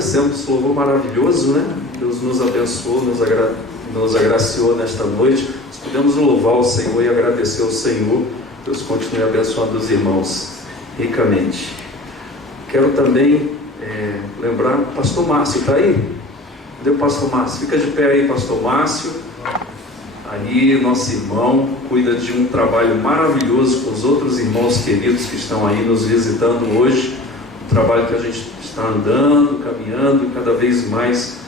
Sempre esse louvor maravilhoso, né? Deus nos abençoou, nos agraciou nesta noite. Nós podemos louvar o Senhor e agradecer ao Senhor. Deus continue abençoando os irmãos ricamente. Quero também lembrar, pastor Márcio, está aí? Cadê o pastor Márcio? Fica de pé aí, pastor Márcio. Aí, nosso irmão cuida de um trabalho maravilhoso com os outros irmãos queridos que estão aí nos visitando hoje. Um trabalho que a gente está andando, caminhando, cada vez mais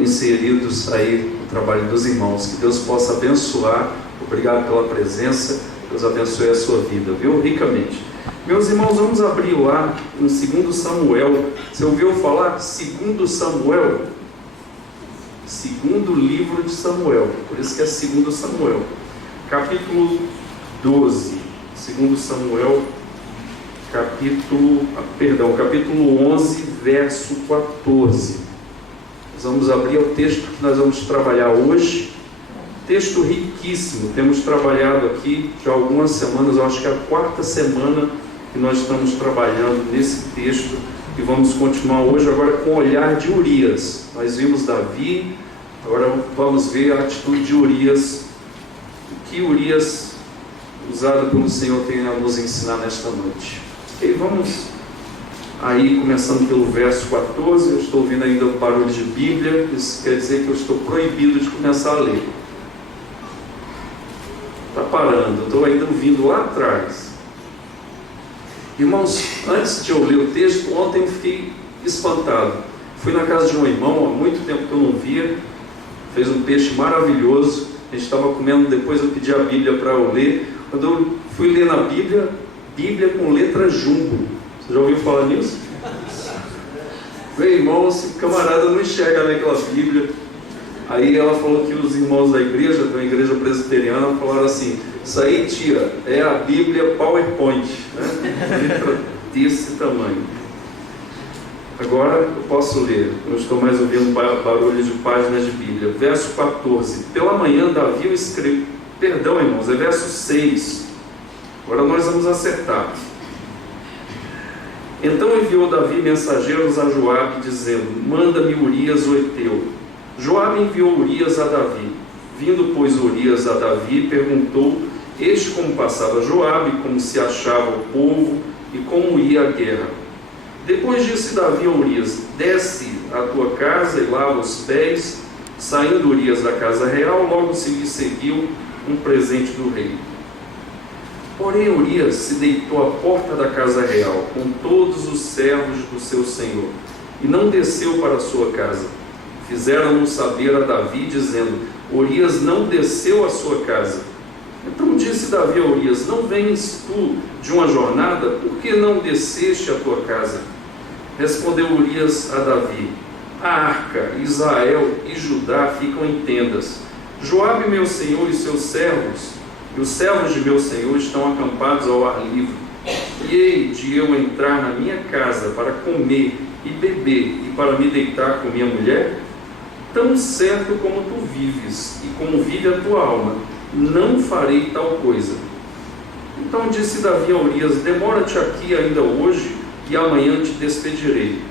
inseridos aí no trabalho dos irmãos. Que Deus possa abençoar. Obrigado pela presença. Deus abençoe a sua vida, viu? Ricamente. Meus irmãos, vamos abrir lá em 2 Samuel. Você ouviu falar? 2 Samuel? Segundo livro de Samuel. Por isso que é 2 Samuel. Capítulo 12. 2 Samuel, capítulo 11, verso 14. Nós vamos abrir o texto que nós vamos trabalhar hoje. Texto riquíssimo. Temos trabalhado aqui já há algumas semanas, eu acho que é a 4ª semana que nós estamos trabalhando nesse texto, e vamos continuar hoje agora com o olhar de Urias. Nós vimos Davi, agora vamos ver a atitude de Urias, o que Urias, usado pelo Senhor, tem a nos ensinar nesta noite. E vamos aí, começando pelo verso 14. Eu estou ouvindo ainda o barulho de Bíblia, isso quer dizer que eu estou proibido de começar a ler. Está parando, eu estou ainda ouvindo lá atrás. Irmãos, antes de eu ler o texto, ontem eu fiquei espantado. Fui na casa de um irmão, há muito tempo que eu não via, fez um peixe maravilhoso, a gente estava comendo, depois eu pedi a Bíblia para eu ler. Quando eu fui ler na Bíblia, Bíblia com letra jumbo. Você já ouviu falar nisso? Meu irmão, esse camarada não enxerga naquela Bíblia. Aí ela falou que os irmãos da igreja, da igreja presbiteriana, falaram assim: isso aí, tia, é a Bíblia PowerPoint, né? Letra desse tamanho. Agora eu posso ler, não estou mais ouvindo barulho de páginas de Bíblia. Verso 14. Pela manhã Davi escreveu, perdão irmãos, é verso 6. Agora nós vamos acertar. Então enviou Davi mensageiros a Joabe, dizendo: manda-me Urias o Heteu. Joabe enviou Urias a Davi. Vindo, pois, Urias a Davi, perguntou este como passava Joabe, como se achava o povo e como ia a guerra. Depois disse Davi a Urias: desce à tua casa e lava os pés. Saindo Urias da casa real, logo se lhe seguiu um presente do rei. Porém Urias se deitou à porta da casa real, com todos os servos do seu senhor, e não desceu para a sua casa. Fizeram-no saber a Davi, dizendo: Urias não desceu à sua casa. Então disse Davi a Urias: não vens tu de uma jornada? Por que não desceste à tua casa? Respondeu Urias a Davi: a arca, Israel e Judá ficam em tendas. Joabe meu senhor e seus servos, e os servos de meu senhor estão acampados ao ar livre. E hei de eu entrar na minha casa para comer e beber e para me deitar com minha mulher? Tão certo como tu vives e como vive a tua alma, não farei tal coisa. Então disse Davi a Urias: demora-te aqui ainda hoje, e amanhã te despedirei.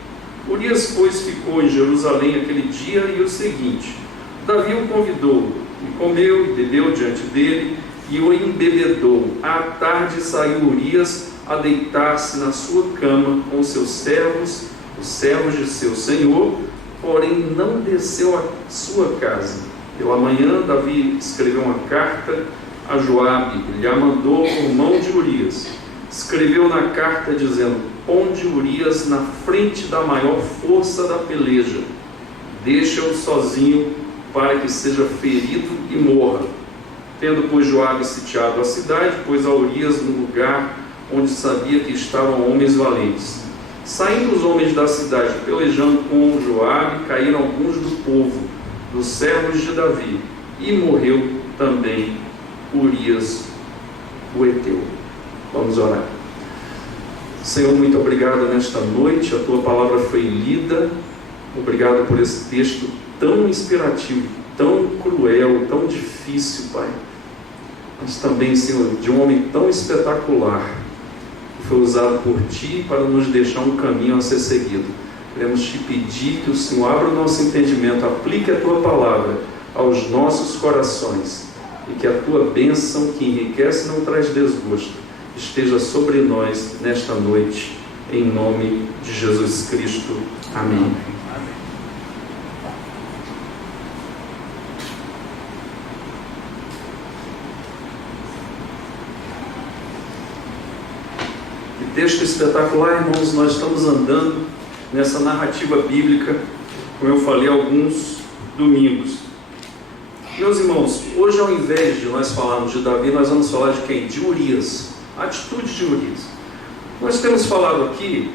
Urias, pois, ficou em Jerusalém aquele dia e o seguinte. Davi o convidou, e comeu e bebeu diante dele, e o embebedou. À tarde saiu Urias a deitar-se na sua cama com seus servos, os servos de seu senhor, porém não desceu à sua casa. Pela manhã Davi escreveu uma carta a Joabe, lhe a mandou por mão de Urias. Escreveu na carta dizendo: ponde Urias na frente da maior força da peleja, deixa-o sozinho para que seja ferido e morra. Tendo, pois, Joabe sitiado a cidade, pôs a Urias no lugar onde sabia que estavam homens valentes. Saindo os homens da cidade pelejando com Joabe, caíram alguns do povo, dos servos de Davi, e morreu também Urias o Heteu. Vamos orar. Senhor, muito obrigado nesta noite, a tua palavra foi lida. Obrigado por esse texto tão inspirativo, tão cruel, tão difícil, Pai. Mas também, Senhor, de um homem tão espetacular, que foi usado por Ti para nos deixar um caminho a ser seguido. queremos te pedir que o Senhor abra o nosso entendimento, aplique a tua palavra aos nossos corações, e que a tua bênção, que enriquece e não traz desgosto, esteja sobre nós nesta noite, em nome de Jesus Cristo. Amém. Que texto espetacular, irmãos. Nós estamos andando nessa narrativa bíblica, como eu falei alguns domingos. Meus irmãos, hoje, ao invés de nós falarmos de Davi, nós vamos falar de quem? De Urias, a atitude de Urias. Nós temos falado aqui,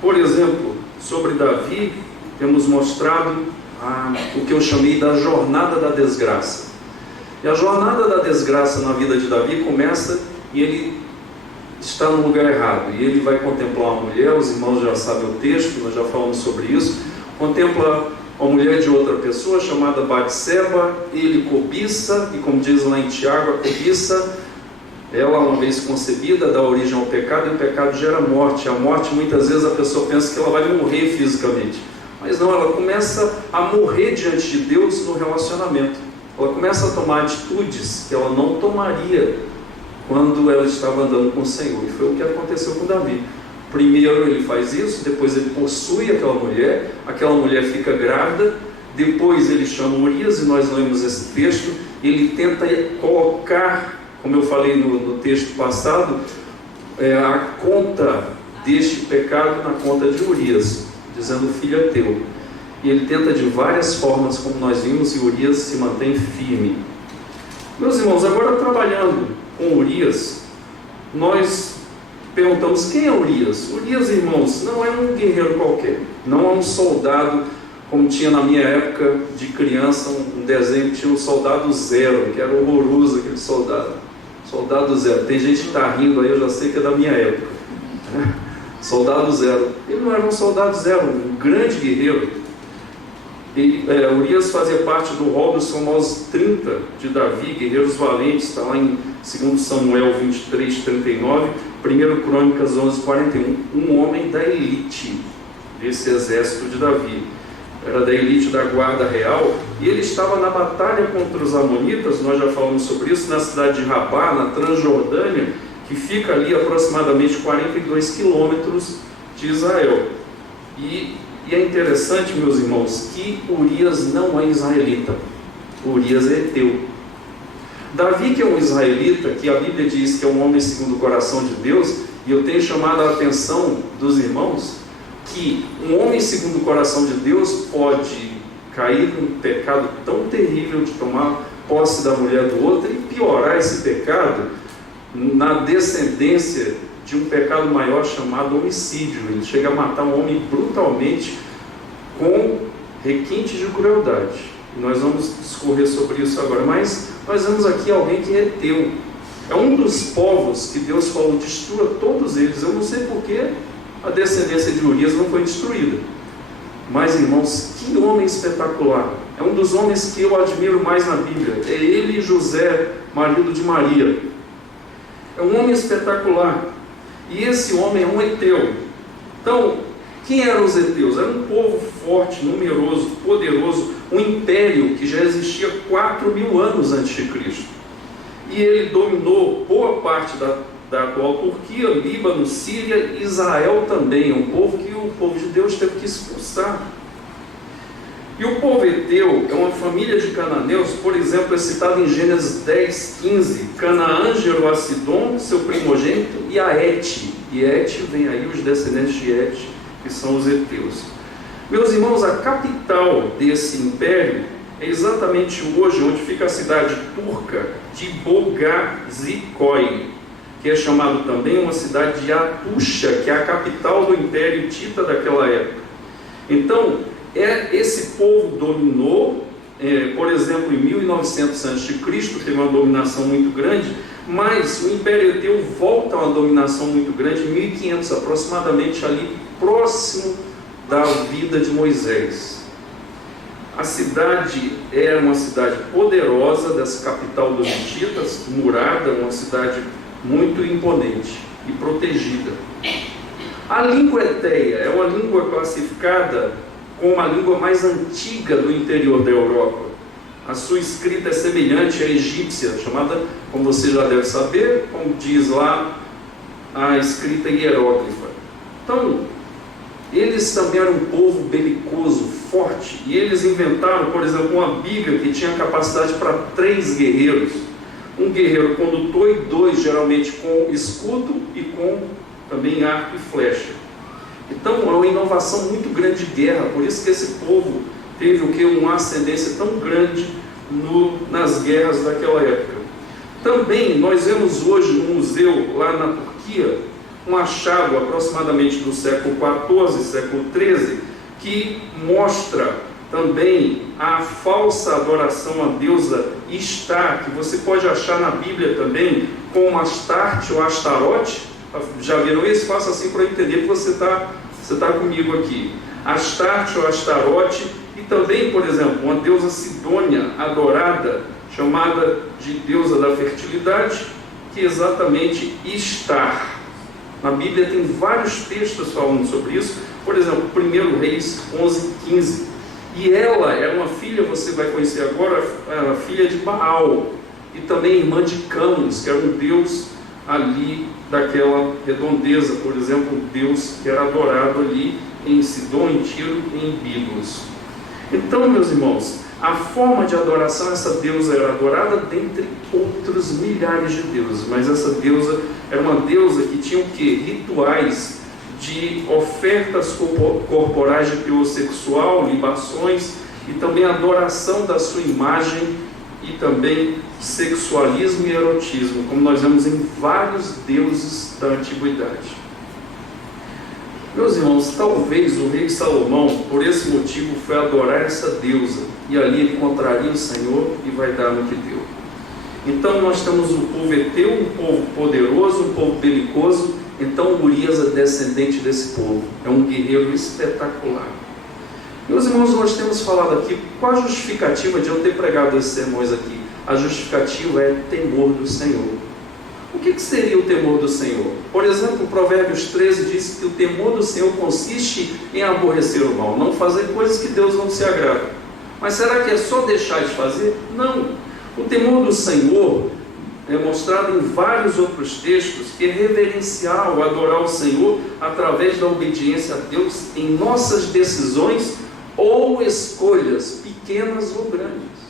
por exemplo, sobre Davi, temos mostrado o que eu chamei da jornada da desgraça. E a jornada da desgraça na vida de Davi começa e ele está no lugar errado, e ele vai contemplar uma mulher. Os irmãos já sabem o texto, nós já falamos sobre isso. Contempla uma mulher de outra pessoa chamada Batseba, ele cobiça, e como diz lá em Tiago, a cobiça, ela, uma vez concebida, dá origem ao pecado, e o pecado gera morte. A morte, muitas vezes, a pessoa pensa que ela vai morrer fisicamente, mas não, ela começa a morrer diante de Deus no relacionamento. Ela começa a tomar atitudes que ela não tomaria quando ela estava andando com o Senhor, e foi o que aconteceu com Davi. Primeiro ele faz isso, depois ele possui aquela mulher fica grávida, depois ele chama Urias, e nós lemos esse texto, ele tenta colocar, como eu falei no texto passado, a conta deste pecado na conta de Urias, dizendo: o filho é teu. E ele tenta de várias formas, como nós vimos, e Urias se mantém firme. Meus irmãos, agora trabalhando com Urias, nós perguntamos: quem é Urias? Urias, irmãos, não é um guerreiro qualquer, não é um soldado, como tinha na minha época de criança, um desenho que tinha um soldado zero, que era horroroso aquele soldado. Soldado zero, tem gente que está rindo aí, eu já sei que é da minha época, né? Soldado zero, ele não era um soldado zero, um grande guerreiro. Urias fazia parte do rol dos famosos 30 de Davi, guerreiros valentes. Está lá em 2 Samuel 23, 39, 1 Crônicas 11, 41. Um homem da elite desse exército de Davi, era da elite da guarda real, e ele estava na batalha contra os amonitas. Nós já falamos sobre isso, na cidade de Rabá, na Transjordânia, que fica ali aproximadamente 42 quilômetros de Israel. E é interessante, meus irmãos, que Urias não é israelita, Urias é heteu. Davi, que é um israelita, que a Bíblia diz que é um homem segundo o coração de Deus, e eu tenho chamado a atenção dos irmãos, que um homem segundo o coração de Deus pode cair num pecado tão terrível de tomar posse da mulher do outro, e piorar esse pecado na descendência de um pecado maior chamado homicídio. Ele chega a matar um homem brutalmente, com requintes de crueldade. E nós vamos discorrer sobre isso agora, mas nós vemos aqui alguém que é heteu. É um dos povos que Deus falou: destrua todos eles. Eu não sei porque a descendência de Urias não foi destruída, mas, irmãos, que homem espetacular. É um dos homens que eu admiro mais na Bíblia. É ele e José, marido de Maria. É um homem espetacular. E esse homem é um heteu. Então, quem eram os heteus? Era um povo forte, numeroso, poderoso, um império que já existia 4.000 anos antes de Cristo. E ele dominou boa parte da atual Turquia, Líbano, Síria e Israel também. Um povo que o povo de Deus teve que expulsar. E o povo heteu é uma família de cananeus, por exemplo, é citado em Gênesis 10, 15. Canaã gerou a Sidom, seu primogênito, e a Et. E Et vem aí os descendentes de Et, que são os heteus. Meus irmãos, a capital desse império é exatamente hoje onde fica a cidade turca de Bogazikoi, que é chamado também uma cidade de Atusha, que é a capital do Império Hitita daquela época. Então, esse povo dominou, por exemplo, em 1900 a.C., teve uma dominação muito grande, mas o Império Heteu volta a uma dominação muito grande em 1500, aproximadamente ali próximo da vida de Moisés. A cidade era uma cidade poderosa, dessa capital dos hititas, murada, uma cidade muito imponente e protegida. A língua etéia é uma língua classificada como a língua mais antiga do interior da Europa. A sua escrita é semelhante à egípcia, chamada, como você já deve saber, como diz lá, a escrita hieróglifa. Então, eles também eram um povo belicoso, forte, e eles inventaram, por exemplo, uma biga que tinha capacidade para 3 guerreiros. Um guerreiro condutor e 2, geralmente, com escudo e com também arco e flecha. Então, é uma inovação muito grande de guerra, por isso que esse povo teve uma ascendência tão grande nas guerras daquela época. Também, nós vemos hoje no museu, lá na Turquia, um achado aproximadamente do século XIV, século XIII, que mostra também a falsa adoração à deusa Ishtar, que você pode achar na Bíblia também como Astarte ou Astarote. Já viram isso? Faça assim para eu entender que você tá comigo aqui. Astarte ou Astarote, e também, por exemplo, uma deusa sidônia adorada, chamada de deusa da fertilidade, que é exatamente Ishtar. Na Bíblia tem vários textos falando sobre isso. Por exemplo, 1 Reis 11:15. E ela era uma filha, você vai conhecer agora, a filha de Baal, e também irmã de Camus, que era um deus ali daquela redondeza, por exemplo, um deus que era adorado ali em Sidom, em Tiro e em Biblos. Então, meus irmãos, a forma de adoração, essa deusa era adorada dentre outros milhares de deuses, mas essa deusa era uma deusa que tinha o quê? Rituais de ofertas corporais de teor sexual, libações, e também adoração da sua imagem, e também sexualismo e erotismo, como nós vemos em vários deuses da antiguidade. Meus irmãos, talvez o rei Salomão, por esse motivo, foi adorar essa deusa, e ali ele encontraria o Senhor e vai dar no que deu. Então nós temos o povo heteu, um povo poderoso, um povo belicoso. Então Urias é descendente desse povo, é um guerreiro espetacular. Meus irmãos, nós temos falado aqui, qual a justificativa de eu ter pregado esses sermões aqui? A justificativa é temor do Senhor. O que seria o temor do Senhor? Por exemplo, Provérbios 13 diz que o temor do Senhor consiste em aborrecer o mal, não fazer coisas que Deus não se agrada. Mas será que é só deixar de fazer? Não. O temor do Senhor é mostrado em vários outros textos, que é reverenciar ou adorar o Senhor através da obediência a Deus em nossas decisões ou escolhas, pequenas ou grandes.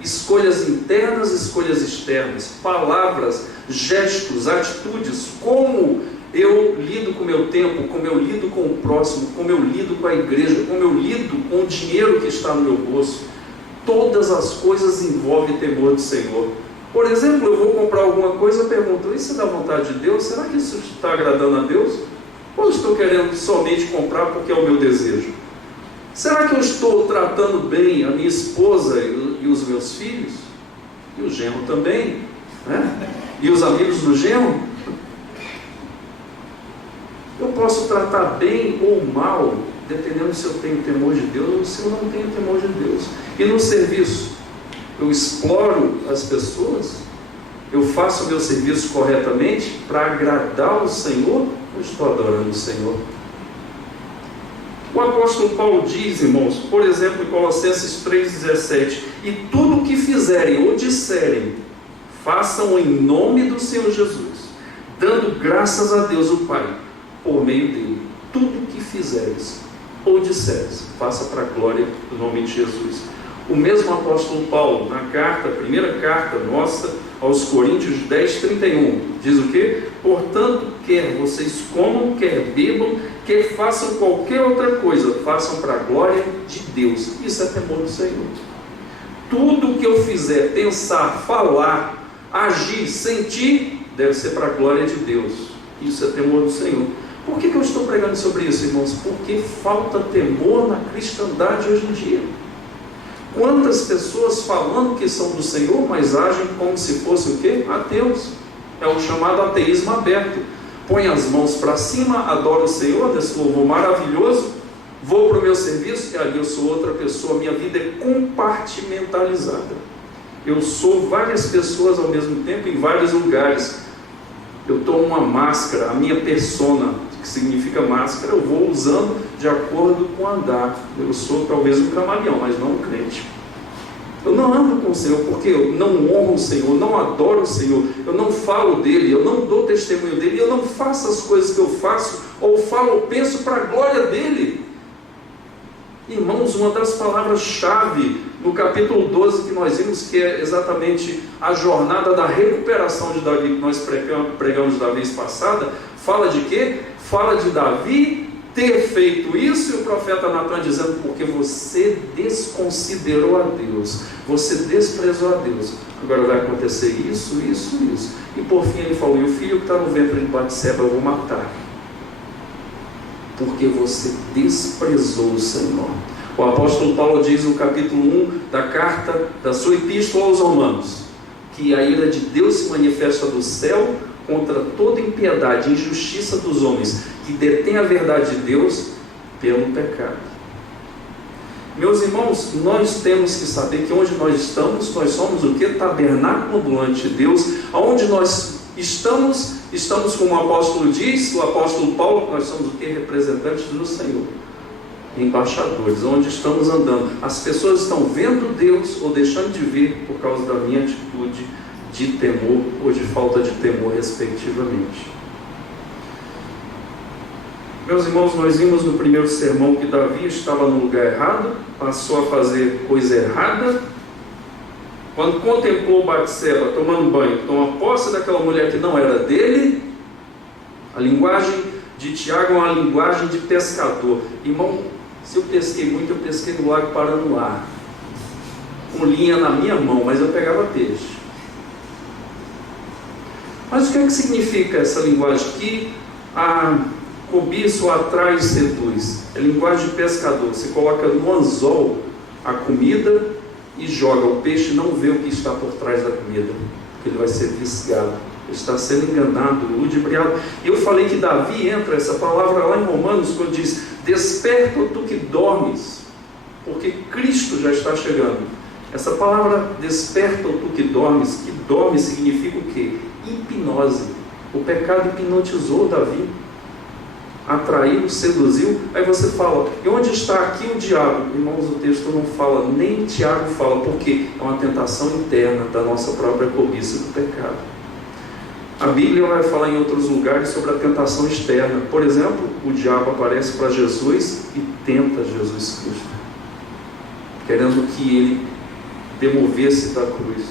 Escolhas internas, escolhas externas, palavras, gestos, atitudes, como eu lido com o meu tempo, como eu lido com o próximo, como eu lido com a igreja, como eu lido com o dinheiro que está no meu bolso. Todas as coisas envolvem temor do Senhor. Por exemplo, eu vou comprar alguma coisa, eu pergunto, isso é da vontade de Deus? Será que isso está agradando a Deus? Ou eu estou querendo somente comprar porque é o meu desejo? Será que eu estou tratando bem a minha esposa e os meus filhos? E o genro também, né? E os amigos do genro? Eu posso tratar bem ou mal, dependendo se eu tenho temor de Deus ou se eu não tenho temor de Deus. E no serviço, eu exploro as pessoas? Eu faço o meu serviço corretamente para agradar o Senhor? Ou estou adorando o Senhor? O apóstolo Paulo diz, irmãos, por exemplo, em Colossenses 3,17: e tudo o que fizerem ou disserem, façam em nome do Senhor Jesus, dando graças a Deus o Pai, por meio dele. Tudo o que fizeres ou disseres, faça para a glória do nome de Jesus. O mesmo apóstolo Paulo, na primeira carta nossa aos Coríntios 10:31, diz o quê? Portanto, quer vocês comam, quer bebam, quer façam qualquer outra coisa, façam para a glória de Deus. Isso é temor do Senhor. Tudo que eu fizer, pensar, falar, agir, sentir, deve ser para a glória de Deus. Isso é temor do Senhor. Por que eu estou pregando sobre isso, irmãos? Porque falta temor na cristandade hoje em dia. Quantas pessoas falando que são do Senhor, mas agem como se fossem o quê? Ateus. É o chamado ateísmo aberto. Põe as mãos para cima, adoro o Senhor, desse louvor maravilhoso, vou para o meu serviço e ali eu sou outra pessoa. Minha vida é compartimentalizada. Eu sou várias pessoas ao mesmo tempo em vários lugares. Eu tomo uma máscara, a minha persona. que significa máscara, eu vou usando de acordo com o andar. Eu sou talvez um camaleão, mas não um crente. Eu não ando com o Senhor porque eu não honro o Senhor, não adoro o Senhor, eu não falo dele, eu não dou testemunho dele, eu não faço as coisas que eu faço, ou falo ou penso para a glória dele. Irmãos, uma das palavras-chave no capítulo 12 que nós vimos, que é exatamente a jornada da recuperação de Davi, que nós pregamos da vez passada, fala de quê? Fala de Davi ter feito isso, e o profeta Natan dizendo, porque você desconsiderou a Deus, você desprezou a Deus, agora vai acontecer isso. E por fim ele falou, e o filho que está no ventre de Batseba eu vou matar, porque você desprezou o Senhor. O apóstolo Paulo diz no capítulo 1 da carta, da sua epístola aos Romanos, que a ira de Deus se manifesta do céu contra toda impiedade e injustiça dos homens, que detém a verdade de Deus pelo pecado. Meus irmãos, nós temos que saber que onde nós estamos, nós somos o que? Tabernáculo ambulante de Deus. Aonde nós estamos, como o apóstolo diz, o apóstolo Paulo, nós somos o que? Representantes do Senhor, embaixadores. Onde estamos andando, as pessoas estão vendo Deus ou deixando de ver por causa da minha atitude de temor ou de falta de temor, respectivamente. Meus irmãos, nós vimos no primeiro sermão que Davi estava no lugar errado, passou a fazer coisa errada. Quando contemplou Batseba tomando banho, tomou posse daquela mulher que não era dele. A linguagem de Tiago é uma linguagem de pescador. Irmão, se eu pesquei muito, eu pesquei no lago Paranoá, com linha na minha mão, mas eu pegava peixe. Mas o que é que significa essa linguagem? Que a cobiça ou atrai e seduz. É linguagem de pescador. Você coloca no anzol a comida e joga. O peixe não vê o que está por trás da comida, porque ele vai ser fisgado. Ele está sendo enganado, ludibriado. E eu falei que Davi entra essa palavra lá em Romanos, quando diz, desperta tu que dormes, porque Cristo já está chegando. Essa palavra desperta tu que dorme significa o quê? Hipnose. O pecado hipnotizou Davi, atraiu, seduziu. Aí você fala, e onde está aqui o diabo? Irmãos, o texto não fala, nem Tiago fala, porque é uma tentação interna da nossa própria cobiça do pecado. A Bíblia vai falar em outros lugares sobre a tentação externa. Por exemplo, o diabo aparece para Jesus e tenta Jesus Cristo, querendo que ele demovesse da cruz.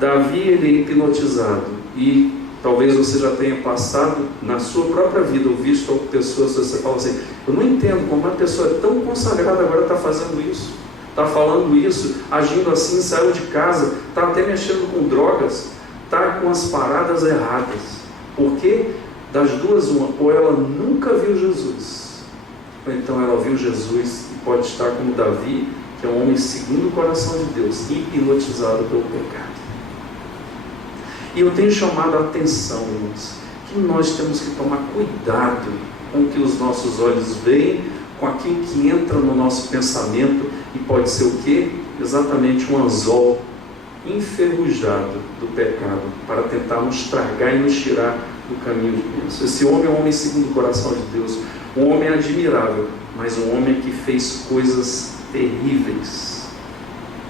Davi, ele é hipnotizado, e talvez você já tenha passado na sua própria vida, ou visto pessoas, você fala assim, eu não entendo como uma pessoa é tão consagrada agora está fazendo isso, está falando isso, agindo assim, saiu de casa, está até mexendo com drogas, está com as paradas erradas. Porque das duas uma, ou ela nunca viu Jesus, ou então ela viu Jesus e pode estar como Davi, que é um homem segundo o coração de Deus, hipnotizado pelo pecado. E eu tenho chamado a atenção, irmãos, que nós temos que tomar cuidado com o que os nossos olhos veem, com aquilo que entra no nosso pensamento, e pode ser o quê? Exatamente um anzol enferrujado do pecado, para tentar nos tragar e nos tirar do caminho de Deus. Esse homem é um homem segundo o coração de Deus, um homem admirável, mas um homem que fez coisas terríveis,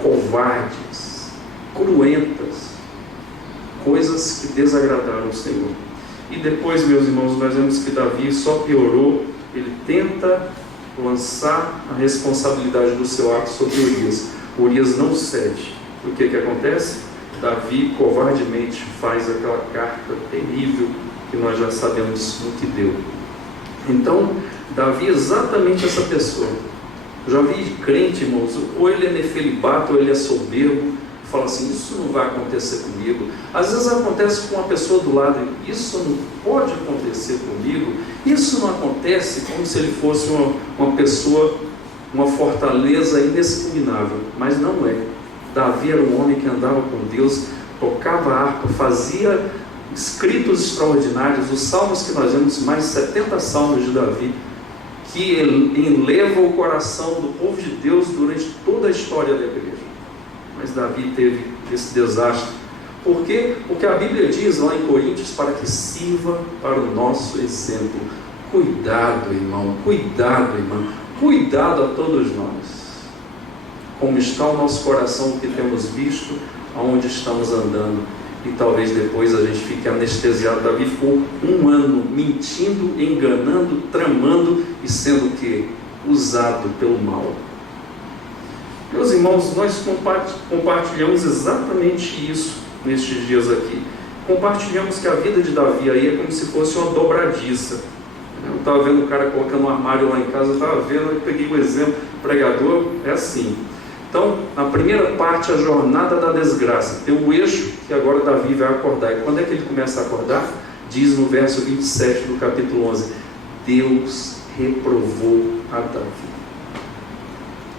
covardes, cruentas, coisas que desagradaram o Senhor. E depois, meus irmãos, nós vemos que Davi só piorou. Ele tenta lançar a responsabilidade do seu ato sobre Urias. Urias não cede. O que acontece? Davi covardemente faz aquela carta terrível que nós já sabemos o que deu. Então, Davi é exatamente essa pessoa. Eu já vi crente, irmãos, ou ele é nefelibato, ou ele é soberbo, fala assim, isso não vai acontecer comigo. Às vezes acontece com uma pessoa do lado, isso não pode acontecer comigo, isso não acontece, como se ele fosse uma pessoa, uma fortaleza inexpugnável, mas não é. Davi era um homem que andava com Deus, tocava harpa, fazia escritos extraordinários, os salmos que nós vemos, mais 70 salmos de Davi, que elevam o coração do povo de Deus durante toda a história da igreja. Mas Davi teve esse desastre, Por quê? Porque a Bíblia diz lá em Coríntios para que sirva para o nosso exemplo. Cuidado, irmão, cuidado, irmã, cuidado a todos nós. Como está o nosso coração, o que temos visto, aonde estamos andando. E talvez depois a gente fique anestesiado. Davi ficou 1 ano mentindo, enganando, tramando e sendo que usado pelo mal. Meus irmãos, nós compartilhamos exatamente isso nestes dias aqui. Compartilhamos que a vida de Davi aí é como se fosse uma dobradiça. Eu estava vendo o cara colocando um armário lá em casa, eu estava vendo, eu peguei o exemplo, pregador, é assim. Então, na primeira parte, a jornada da desgraça. Tem um eixo que agora Davi vai acordar. E quando é que ele começa a acordar? Diz no verso 27 do capítulo 11: Deus reprovou a Davi.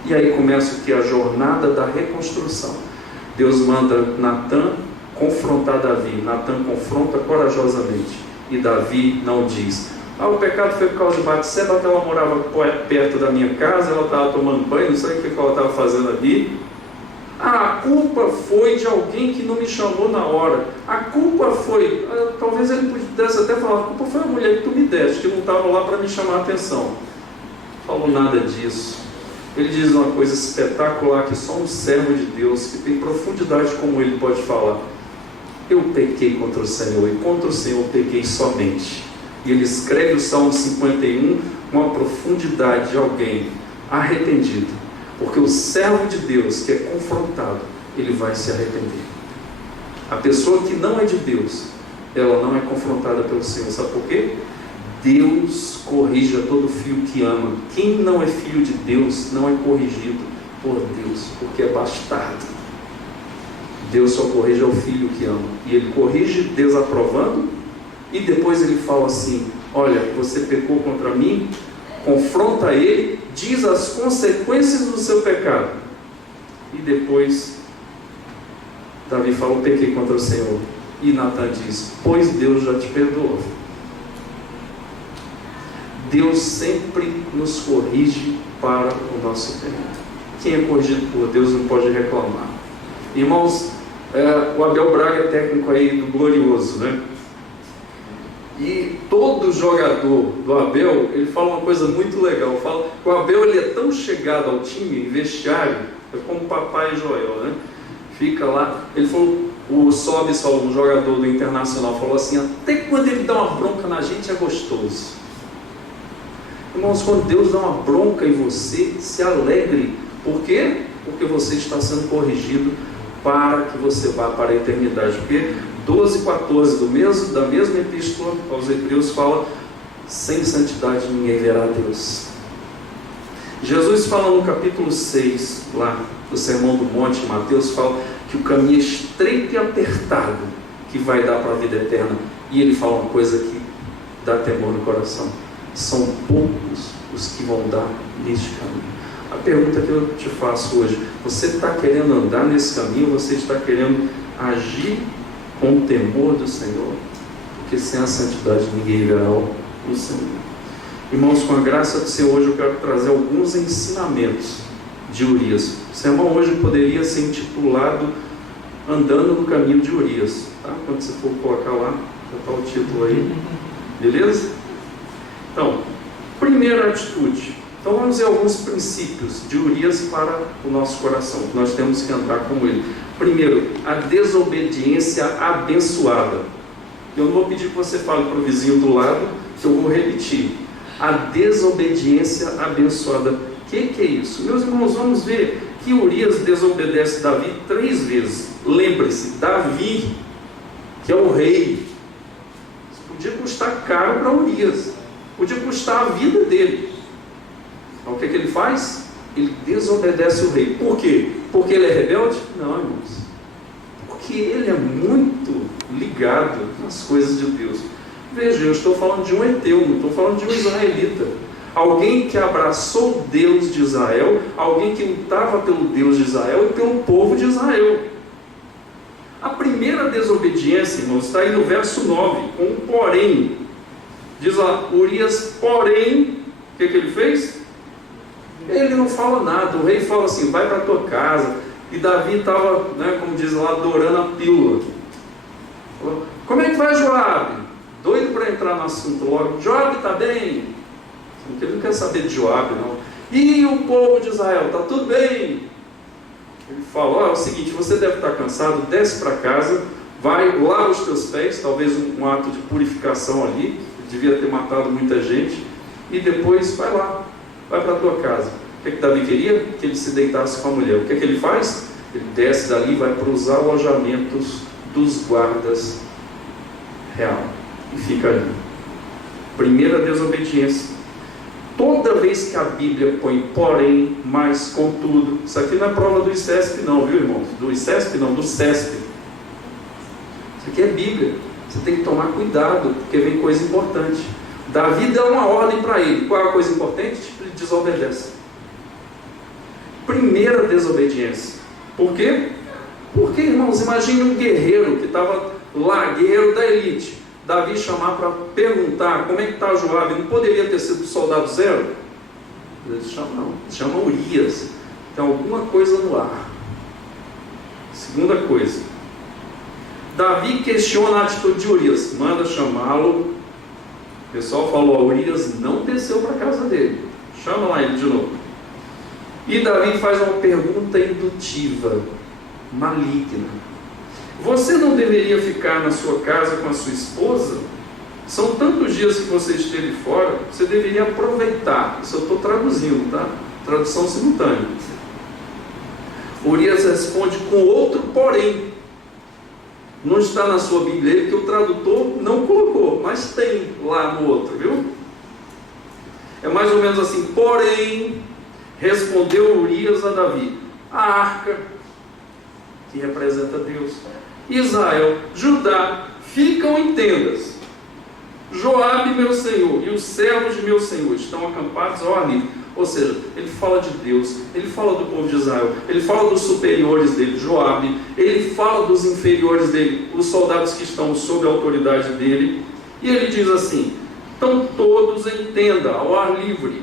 E aí começa o que? A jornada da reconstrução. Deus manda Natã confrontar Davi. Natã confronta corajosamente. E Davi não diz: o pecado foi por causa de Batseba, que ela morava perto da minha casa, ela estava tomando banho, não sei o que ela estava fazendo ali. A culpa foi de alguém que não me chamou na hora. A culpa foi, talvez ele pudesse até falar, a culpa foi a mulher que tu me deste, que não estava lá para me chamar a atenção. Falou nada disso. Ele diz uma coisa espetacular que só um servo de Deus, que tem profundidade como ele, pode falar: eu pequei contra o Senhor, e contra o Senhor pequei somente. E ele escreve o Salmo 51 com a profundidade de alguém arrependido. Porque o servo de Deus que é confrontado, ele vai se arrepender. A pessoa que não é de Deus, ela não é confrontada pelo Senhor. Sabe por quê? Deus corrige a todo filho que ama. Quem não é filho de Deus não é corrigido por Deus, porque é bastardo. Deus só corrige ao filho que ama. E ele corrige desaprovando. E depois ele fala assim: olha, você pecou contra mim, confronta ele, diz as consequências do seu pecado. E depois Davi fala: eu pequei contra o Senhor. E Natã diz: pois Deus já te perdoou. Deus sempre nos corrige para o nosso bem. Quem é corrigido por Deus não pode reclamar. Irmãos, o Abel Braga é técnico aí do Glorioso, né? E todo jogador do Abel, ele fala uma coisa muito legal. Fala que o Abel, ele é tão chegado ao time, vestiário, é como o papai Joel, né? Fica lá, ele falou, o Sobis, um jogador do Internacional, falou assim: até quando ele dá uma bronca na gente é gostoso. Irmãos, quando Deus dá uma bronca em você, se alegre. Por quê? Porque você está sendo corrigido para que você vá para a eternidade. Porque 12:14 da mesma epístola aos Hebreus fala: sem santidade ninguém verá Deus. Jesus fala no capítulo 6, lá do Sermão do Monte, Mateus fala que o caminho é estreito e apertado que vai dar para a vida eterna. E ele fala uma coisa que dá temor no coração: são poucos os que vão dar neste caminho. A pergunta que eu te faço hoje: você está querendo andar nesse caminho? Você está querendo agir com o temor do Senhor? Porque sem a santidade ninguém verá o Senhor. Irmãos, com a graça do Senhor, hoje eu quero trazer alguns ensinamentos de Urias. O sermão hoje poderia ser intitulado Andando no Caminho de Urias, tá? Quando você for colocar lá, já está o título aí, beleza? Então, primeira atitude. Então vamos ver alguns princípios de Urias para o nosso coração, que nós temos que andar como ele. Primeiro, a desobediência abençoada. Eu não vou pedir que você fale para o vizinho do lado, que eu vou repetir. A desobediência abençoada. O que é isso? Meus irmãos, vamos ver que Urias desobedece Davi 3 vezes. Lembre-se, Davi, que é o rei, podia custar caro para Urias, podia custar a vida dele. Então o que ele faz? Ele desobedece o rei. Por quê? Porque ele é rebelde? Não, irmãos. Porque ele é muito ligado nas coisas de Deus. Veja, eu estou falando de um heteu, não estou falando de um israelita. Alguém que abraçou o Deus de Israel, alguém que lutava pelo Deus de Israel e pelo povo de Israel. A primeira desobediência, irmãos, está aí no verso 9, com um porém. Diz lá, Urias, porém, o que ele fez? Ele não fala nada. O rei fala assim: vai para a tua casa. E Davi estava, como diz lá, adorando a pílula. Falou, como é que vai, Joabe? Doido para entrar no assunto logo. Joabe está bem? Ele não quer saber de Joabe, não. E o povo de Israel, está tudo bem? Ele fala, é o seguinte, você deve estar cansado, desce para casa, vai, lava os teus pés, talvez um ato de purificação ali, devia ter matado muita gente, e depois vai lá, vai para a tua casa. O que Davi queria? Que ele se deitasse com a mulher. O que ele faz? Ele desce dali e vai para os alojamentos dos guardas real, e fica ali. Primeira desobediência. Toda vez que a Bíblia põe porém, mas, contudo, isso aqui não é prova do ICESP não, viu, irmãos? Do ICESP não, do CESP. Isso aqui é Bíblia. Você tem que tomar cuidado, porque vem coisa importante. Davi deu uma ordem para ele. Qual é a coisa importante? Ele desobedece. Primeira desobediência. Por quê? Porque, irmãos, imagine um guerreiro que estava lá, guerreiro da elite. Davi chamar para perguntar como é que está Joabe. Não poderia ter sido soldado zero? Ele chama Urias. Tem alguma coisa no ar. Segunda coisa, Davi questiona a atitude de Urias, manda chamá-lo. O pessoal falou, Urias não desceu para a casa dele, chama lá ele de novo. E Davi faz uma pergunta indutiva, maligna. Você não deveria ficar na sua casa com a sua esposa? São tantos dias que você esteve fora, você deveria aproveitar. Isso eu estou traduzindo, tá? Tradução simultânea. Urias responde com outro porém. Não está na sua Bíblia, que o tradutor não colocou, mas tem lá no outro, viu? É mais ou menos assim, porém, respondeu Urias a Davi, a arca, que representa Deus, Israel, Judá, ficam em tendas. Joabe, meu senhor, e os servos de meu senhor estão acampados ao ar livre. Ou seja, ele fala de Deus, ele fala do povo de Israel, ele fala dos superiores dele, Joabe, ele fala dos inferiores dele, os soldados que estão sob a autoridade dele, e ele diz assim, estão todos em tenda, ao ar livre,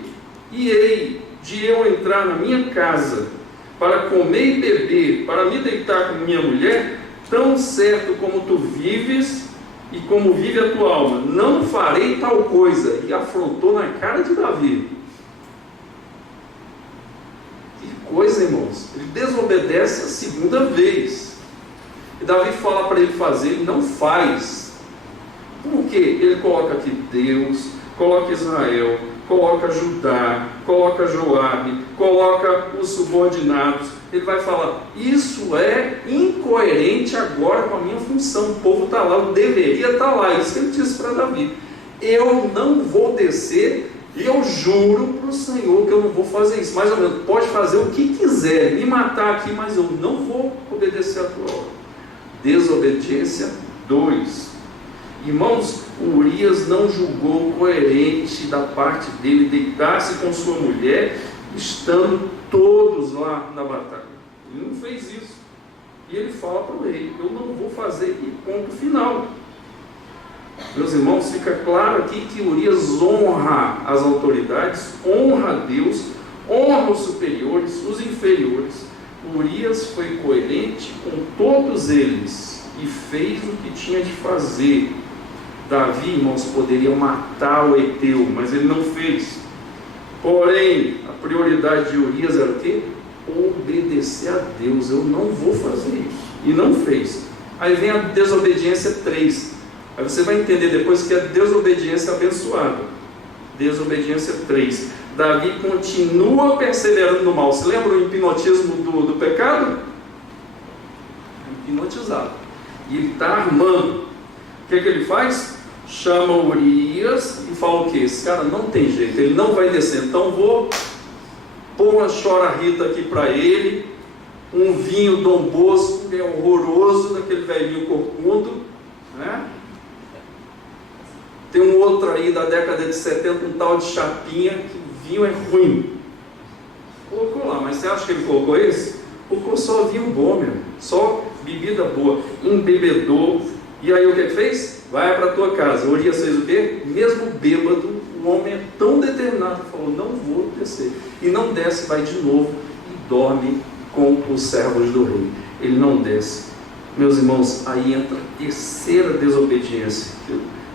e hei de eu entrar na minha casa, para comer e beber, para me deitar com minha mulher, tão certo como tu vives, e como vive a tua alma, não farei tal coisa, e afrontou na cara de Davi. Coisa, irmãos, ele desobedece a segunda vez, e Davi fala para ele fazer, ele não faz. Por quê? Ele coloca aqui Deus, coloca Israel, coloca Judá, coloca Joabe, coloca os subordinados. Ele vai falar, isso é incoerente agora com a minha função, o povo está lá, eu deveria estar lá. Isso que ele disse para Davi, eu não vou descer. E eu juro para o Senhor que eu não vou fazer isso. Mais ou menos, pode fazer o que quiser, me matar aqui, mas eu não vou obedecer a tua ordem. Desobediência 2. Irmãos, Urias não julgou coerente da parte dele deitar-se com sua mulher, estando todos lá na batalha. Ele não fez isso. E ele fala para o rei, eu não vou fazer, e ponto final. Meus irmãos, fica claro aqui que Urias honra as autoridades, honra Deus, honra os superiores, os inferiores. Urias foi coerente com todos eles e fez o que tinha de fazer. Davi, irmãos, poderia matar o Eteu, mas ele não fez. Porém, a prioridade de Urias era o quê? Obedecer a Deus. Eu não vou fazer isso. E não fez. Aí vem a desobediência 3. Aí você vai entender depois que é desobediência abençoada. Desobediência 3. Davi continua perseverando no mal. Você lembra o hipnotismo do pecado? Hipnotizado. E ele está armando. O que ele faz? Chama Urias e fala o quê? Esse cara não tem jeito, ele não vai descer. Então vou pôr uma chora-rita aqui para ele. Um vinho Dom Bosco, que é horroroso, daquele velhinho corcundo, né? Tem um outro aí da década de 70, um tal de Chapinha, que o vinho é ruim. Colocou lá, mas você acha que ele colocou esse? Colocou só vinho bom, meu. Só bebida boa. Embebedou. E aí o que ele fez? Vai para a tua casa. Urias fez o quê? Mesmo bêbado, o homem é tão determinado, falou, não vou descer. E não desce, vai de novo e dorme com os servos do rei. Ele não desce. Meus irmãos, aí entra a terceira desobediência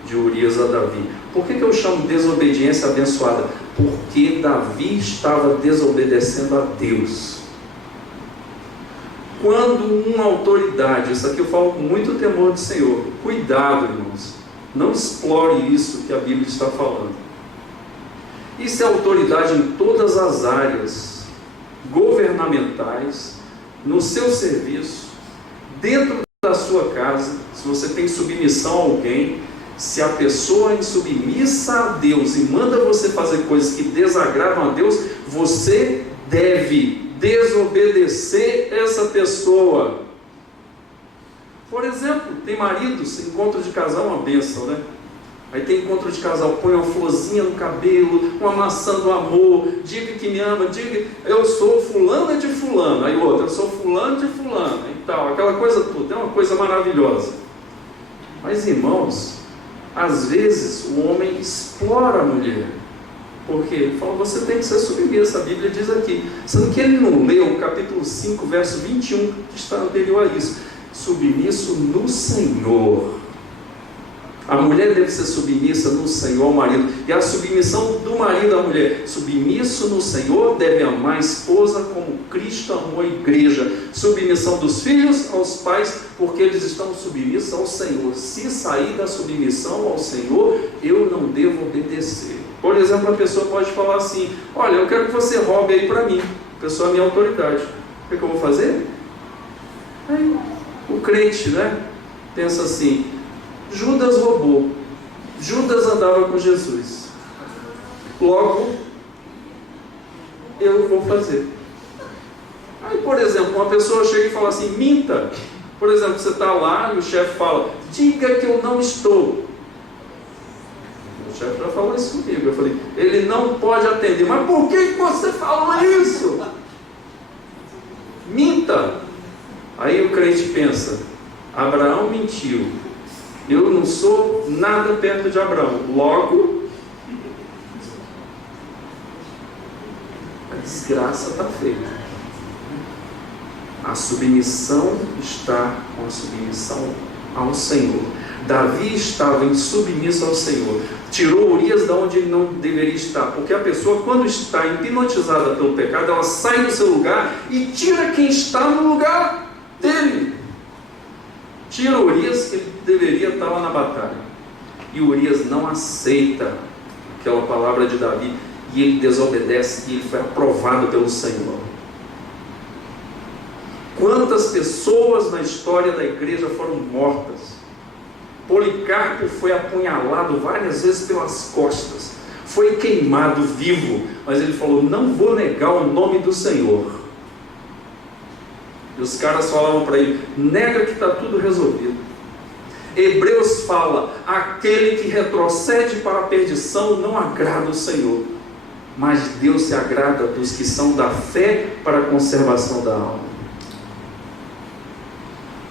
de Urias a Davi. Por que eu chamo desobediência abençoada? Porque Davi estava desobedecendo a Deus. Quando uma autoridade, isso aqui eu falo com muito temor do Senhor, cuidado, irmãos, não explore isso que a Bíblia está falando. Isso é autoridade em todas as áreas governamentais, no seu serviço, dentro da sua casa. Se você tem submissão a alguém, se a pessoa é insubmissa a Deus e manda você fazer coisas que desagradam a Deus, você deve desobedecer essa pessoa. Por exemplo, tem maridos, encontro de casal é uma bênção, né? Aí tem encontro de casal, põe uma florzinha no cabelo, uma maçã do amor, diga que me ama, diga, eu sou fulana de fulano, aí outra, eu sou fulano de fulano, e tal, aquela coisa toda, é uma coisa maravilhosa. Mas, irmãos, às vezes o homem explora a mulher, porque ele fala, você tem que ser submissa, a Bíblia diz aqui, sendo que ele não leu o capítulo 5, verso 21, que está anterior a isso, submisso no Senhor. A mulher deve ser submissa no Senhor ao marido. E a submissão do marido à mulher: submisso no Senhor, deve amar a esposa como Cristo amou a igreja. Submissão dos filhos aos pais, porque eles estão submissos ao Senhor. Se sair da submissão ao Senhor, eu não devo obedecer. Por exemplo, a pessoa pode falar assim: olha, eu quero que você roube aí para mim. A pessoa é minha autoridade. O que eu vou fazer? Aí, o crente, né, pensa assim: Judas roubou, Judas andava com Jesus, logo eu vou fazer. Aí, por exemplo, uma pessoa chega e fala assim: minta. Por exemplo, você está lá e o chefe fala: diga que eu não estou. O chefe já falou isso comigo. Eu falei: ele não pode atender. Mas por que você falou isso? Minta. Aí o crente pensa: Abraão mentiu, eu não sou nada perto de Abraão, logo a desgraça está feita. A submissão está com a submissão ao Senhor. Davi estava em submisso ao Senhor, tirou Urias de onde ele não deveria estar, porque a pessoa, quando está hipnotizada pelo pecado, ela sai do seu lugar e tira quem está no lugar dele. Tira Urias, que ele deveria estar lá na batalha, e Urias não aceita aquela palavra de Davi, e ele desobedece, e ele foi aprovado pelo Senhor. Quantas pessoas na história da igreja foram mortas? Policarpo foi apunhalado várias vezes pelas costas, foi queimado vivo, mas ele falou: não vou negar o nome do Senhor. E os caras falavam para ele: nega que está tudo resolvido. Hebreus fala: aquele que retrocede para a perdição não agrada o Senhor, mas Deus se agrada dos que são da fé para a conservação da alma.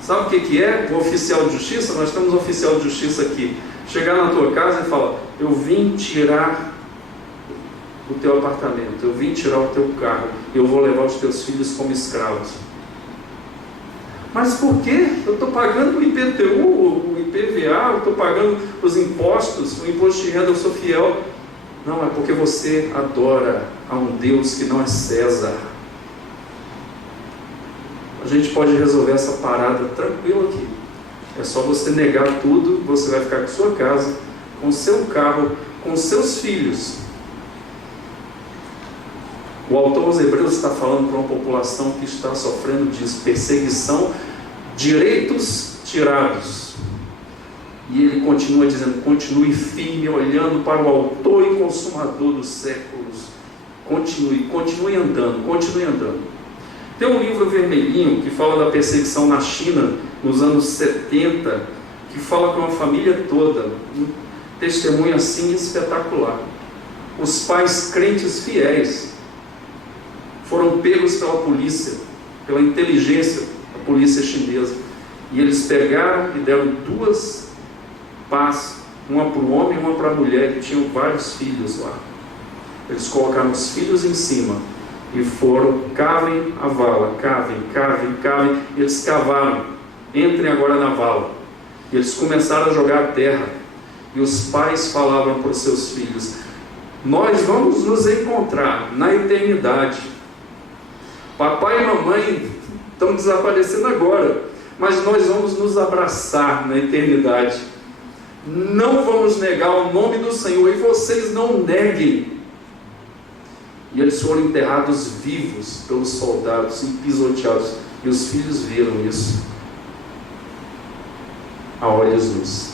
Sabe o que é o oficial de justiça? Nós temos um oficial de justiça aqui. Chegar na tua casa e falar: eu vim tirar o teu apartamento, eu vim tirar o teu carro, eu vou levar os teus filhos como escravos. Mas por quê? Eu estou pagando o IPTU, o IPVA, eu estou pagando os impostos, o imposto de renda, eu sou fiel. Não, é porque você adora a um Deus que não é César. A gente pode resolver essa parada tranquilo aqui. É só você negar tudo, você vai ficar com sua casa, com seu carro, com seus filhos. O autor aos Hebreus está falando para uma população que está sofrendo disso, perseguição, direitos tirados. E ele continua dizendo: continue firme, olhando para o autor e consumador dos séculos. Continue andando. Tem um livro vermelhinho que fala da perseguição na China nos anos 70, que fala com uma família toda, um testemunho assim espetacular. Os pais crentes fiéis foram pegos pela polícia, pela inteligência da polícia chinesa, e eles pegaram e deram 2 pás, uma para o homem e uma para a mulher, que tinham vários filhos lá. Eles colocaram os filhos em cima e foram: cavem a vala, cavem, e eles cavaram. entrem agora na vala. E eles começaram a jogar a terra. E os pais falavam para os seus filhos: nós vamos nos encontrar na eternidade. Papai e mamãe estão desaparecendo agora, mas nós vamos nos abraçar na eternidade. Não vamos negar o nome do Senhor, e vocês não neguem. E eles foram enterrados vivos pelos soldados e pisoteados. E os filhos viram isso a olhos nus.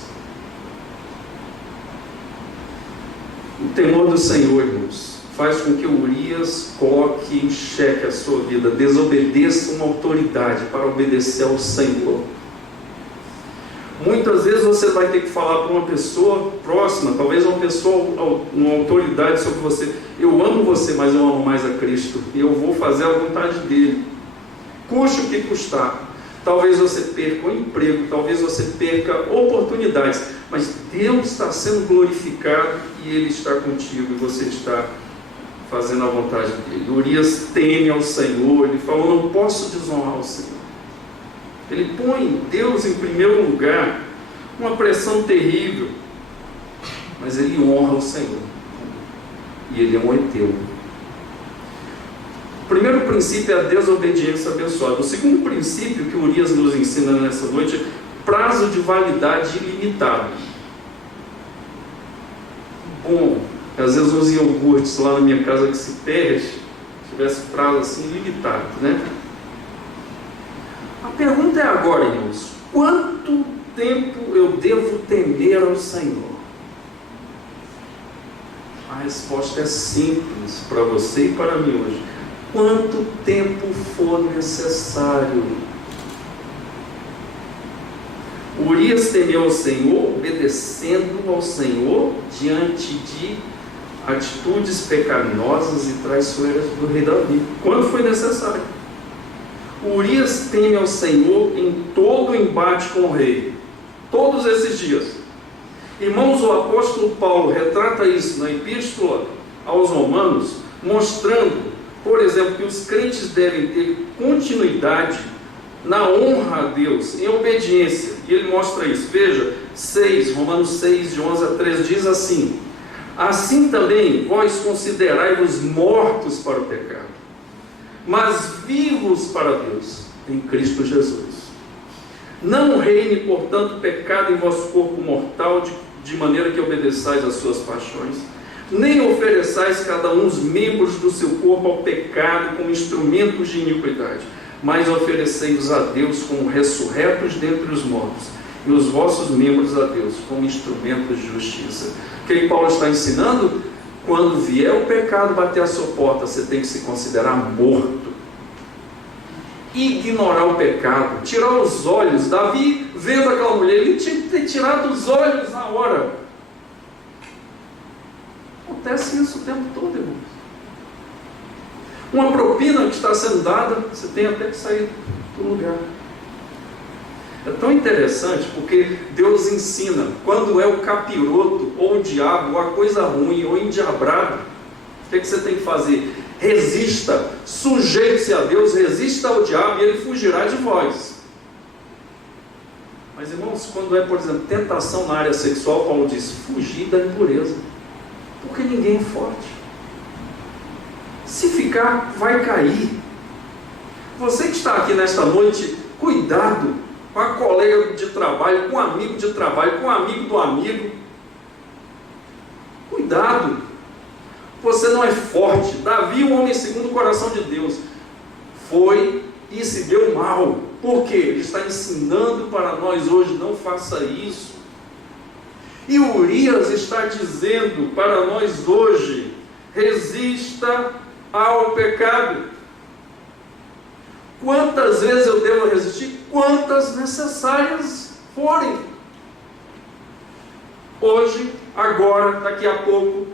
O temor do Senhor, irmãos, faz com que Urias coloque em xeque a sua vida, desobedeça uma autoridade para obedecer ao Senhor. Muitas vezes você vai ter que falar para uma pessoa próxima, talvez uma pessoa, uma autoridade sobre você: eu amo você, mas eu amo mais a Cristo, e eu vou fazer a vontade dele, custe o que custar. Talvez você perca o emprego, talvez você perca oportunidades, mas Deus está sendo glorificado e Ele está contigo, e você está fazendo a vontade dele. Urias teme ao Senhor, ele falou: não posso desonrar o Senhor. Ele põe Deus em primeiro lugar, uma pressão terrível, mas ele honra o Senhor, e ele é um heteu. O primeiro princípio é a desobediência abençoada. O segundo princípio que Urias nos ensina nessa noite é prazo de validade ilimitado. Bom, às vezes uns iogurtes lá na minha casa que se perde, tivesse prazo assim ilimitado, né? A pergunta é agora, irmãos: quanto tempo eu devo temer ao Senhor? A resposta é simples para você e para mim hoje: quanto tempo for necessário. Urias temeu ao Senhor, obedecendo ao Senhor diante de atitudes pecaminosas e traiçoeiras do rei Davi. Quando foi necessário. Urias teme ao Senhor em todo o embate com o rei, todos esses dias. Irmãos, o apóstolo Paulo retrata isso na epístola aos Romanos, mostrando, por exemplo, que os crentes devem ter continuidade na honra a Deus, em obediência. E ele mostra isso. Veja, Romanos 6, de 11 a 13, diz assim: assim também vós considerai-vos mortos para o pecado, mas vivos para Deus em Cristo Jesus. Não reine, portanto, pecado em vosso corpo mortal, de maneira que obedeçais às suas paixões, nem ofereçais cada um os membros do seu corpo ao pecado como instrumentos de iniquidade, mas oferecei-vos a Deus como ressurretos dentre os mortos, e os vossos membros a Deus como instrumentos de justiça. O que Paulo está ensinando? Quando vier o pecado bater a sua porta, você tem que se considerar morto. Ignorar o pecado, tirar os olhos. Davi, vendo aquela mulher, ele tinha que ter tirado os olhos na hora. Acontece isso o tempo todo, irmãos. Uma propina que está sendo dada, você tem até que sair do lugar. É tão interessante porque Deus ensina, quando é o capiroto, ou o diabo, ou a coisa ruim, ou endiabrado, o que você tem que fazer? Resista, sujeite-se a Deus, resista ao diabo e ele fugirá de vós. Mas, irmãos, quando é, por exemplo, tentação na área sexual, Paulo diz: fugir da impureza, porque ninguém é forte. Se ficar, vai cair. Você que está aqui nesta noite, cuidado com a colega de trabalho, com o amigo de trabalho, com o amigo do amigo. Cuidado, você não é forte. Davi, um homem segundo o coração de Deus, foi e se deu mal. Por quê? Ele está ensinando para nós hoje: não faça isso. E Urias está dizendo para nós hoje: resista ao pecado. Quantas vezes eu devo resistir? Quantas necessárias forem. Hoje, agora, daqui a pouco.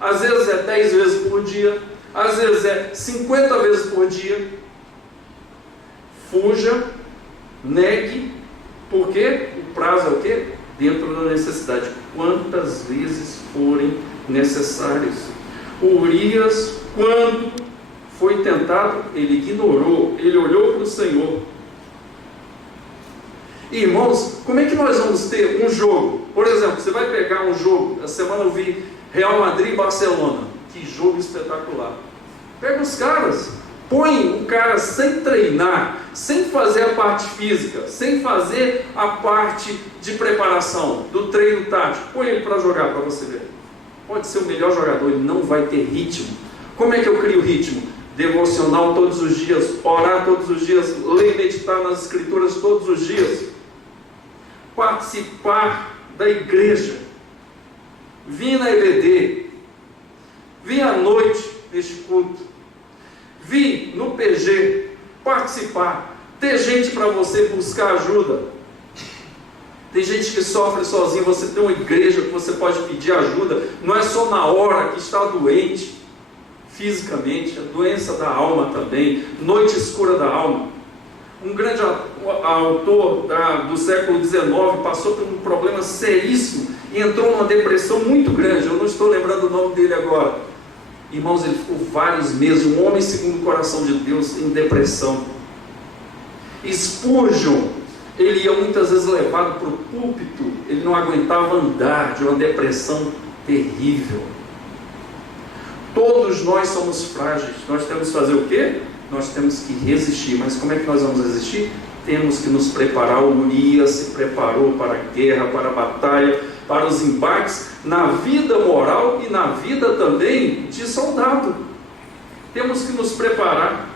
Às vezes é 10 vezes por dia, às vezes é 50 vezes por dia. Fuja, negue, porque o prazo é o quê? Dentro da necessidade. Quantas vezes forem necessárias. Urias, quando foi tentado, ele ignorou, ele olhou para o Senhor. Irmãos, como é que nós vamos ter um jogo? Por exemplo, você vai pegar um jogo, essa semana eu vi Real Madrid e Barcelona, que jogo espetacular. Pega os caras, põe o cara sem treinar, sem fazer a parte física, sem fazer a parte de preparação, do treino tático, põe ele para jogar para você ver. Pode ser o melhor jogador, ele não vai ter ritmo. Como é que eu crio ritmo? Devocional todos os dias, orar todos os dias, ler e meditar nas escrituras todos os dias, participar da igreja, vir na EBD, vir à noite neste culto, vir no PG, participar, ter gente para você buscar ajuda. Tem gente que sofre sozinho, você tem uma igreja que você pode pedir ajuda, não é só na hora que está doente fisicamente, a doença da alma também, noite escura da alma. Um grande autor do século XIX passou por um problema seríssimo e entrou numa depressão muito grande, eu não estou lembrando o nome dele agora. Irmãos, ele ficou vários meses, um homem segundo o coração de Deus, em depressão. Spurgeon, ele ia muitas vezes levado para o púlpito, ele não aguentava andar, de uma depressão terrível. Todos nós somos frágeis, nós temos que fazer o quê? Nós temos que resistir, mas como é que nós vamos resistir? Temos que nos preparar. Urias se preparou para a guerra, para a batalha, para os embates, na vida moral e na vida também de soldado. Temos que nos preparar.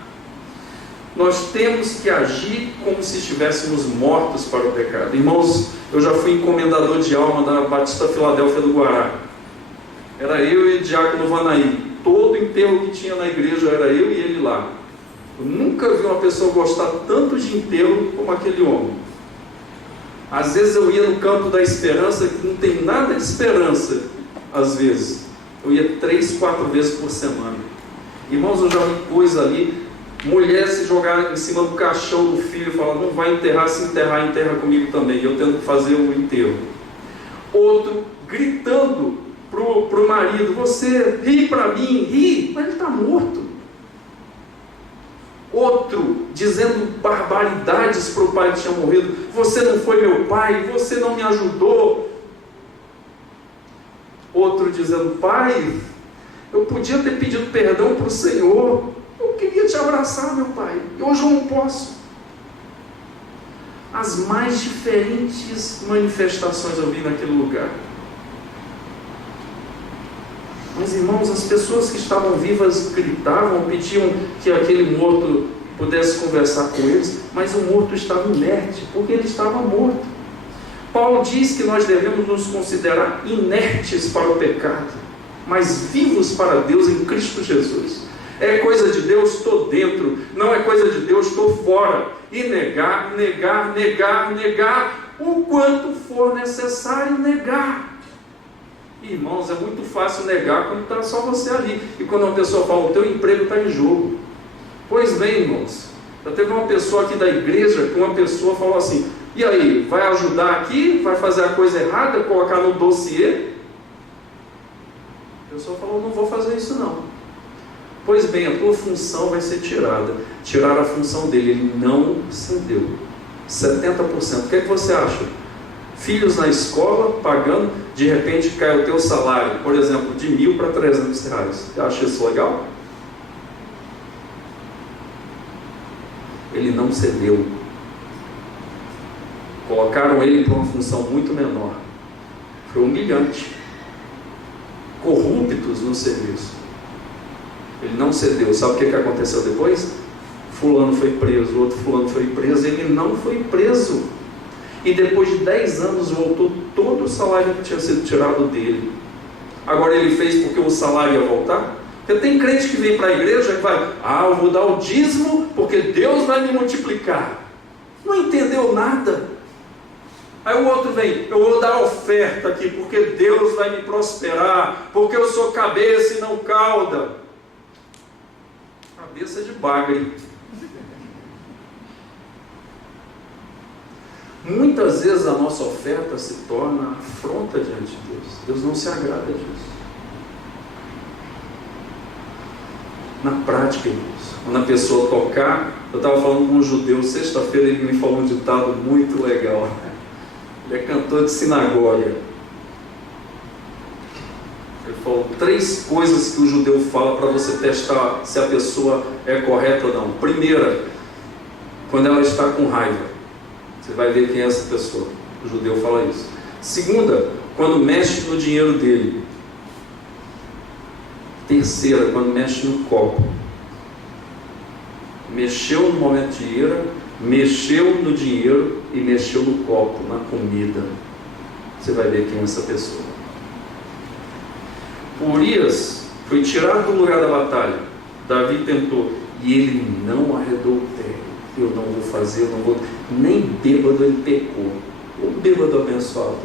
Nós temos que agir como se estivéssemos mortos para o pecado. Irmãos, eu já fui encomendador de alma da Batista Filadélfia do Guará. Era eu e o diácono Vanaí. Todo enterro que tinha na igreja era eu e ele lá. Eu nunca vi uma pessoa gostar tanto de enterro como aquele homem. Às vezes eu ia no campo da esperança, que não tem nada de esperança, às vezes. Eu ia 3, 4 vezes por semana. Irmãos, eu já vi coisa ali, mulher se jogar em cima do caixão do filho e falar, não vai enterrar, se enterrar, enterra comigo também. Eu tendo que fazer o enterro. Outro gritando para o marido, você ri para mim, ri, mas ele está morto. Outro dizendo barbaridades para o pai que tinha morrido, você não foi meu pai, você não me ajudou. Outro dizendo, pai, eu podia ter pedido perdão para o Senhor, eu queria te abraçar, meu pai, e hoje eu não posso. As mais diferentes manifestações eu vi naquele lugar. Mas, irmãos, as pessoas que estavam vivas gritavam, pediam que aquele morto pudesse conversar com eles, mas o morto estava inerte, porque ele estava morto. Paulo diz que nós devemos nos considerar inertes para o pecado, mas vivos para Deus em Cristo Jesus. É coisa de Deus, estou dentro, não é coisa de Deus, estou fora. E negar, negar, negar, negar, o quanto for necessário negar. Irmãos, é muito fácil negar quando está só você ali. E quando uma pessoa fala, o teu emprego está em jogo. Pois bem, irmãos, já teve uma pessoa aqui da igreja, que uma pessoa falou assim, e aí, vai ajudar aqui? Vai fazer a coisa errada? Colocar no dossiê? A pessoa falou, não vou fazer isso não. Pois bem, a tua função vai ser tirada. Tiraram a função dele, ele não cedeu. 70%. O que é que você acha? Filhos na escola, pagando, de repente cai o teu salário, por exemplo, de 1.000 para 300 reais. Você acha isso legal? Ele não cedeu. Colocaram ele para uma função muito menor. Foi humilhante. Corruptos no serviço. Ele não cedeu. Sabe o que aconteceu depois? Fulano foi preso, outro fulano foi preso. Ele não foi preso. E depois de 10 anos voltou todo o salário que tinha sido tirado dele. Agora ele fez porque o salário ia voltar? Porque tem crente que vem para a igreja e vai, eu vou dar o dízimo porque Deus vai me multiplicar. Não entendeu nada. Aí o outro vem, eu vou dar oferta aqui porque Deus vai me prosperar, porque eu sou cabeça e não cauda. Cabeça de bagre. Muitas vezes a nossa oferta se torna afronta diante de Deus. Deus não se agrada disso. Na prática, irmãos, quando a pessoa tocar, eu estava falando com um judeu, sexta-feira ele me falou um ditado muito legal. Ele é cantor de sinagoga. Ele falou 3 coisas que o judeu fala para você testar se a pessoa é correta ou não. Primeira, quando ela está com raiva, você vai ver quem é essa pessoa. O judeu fala isso. Segunda, quando mexe no dinheiro dele. Terceira, quando mexe no copo. Mexeu no momento de ira, mexeu no dinheiro e mexeu no copo, na comida. Você vai ver quem é essa pessoa. Urias foi tirado do lugar da batalha. Davi tentou e ele não arredou o pé. Eu não vou fazer, eu não vou. Nem bêbado ele pecou. O bêbado abençoado.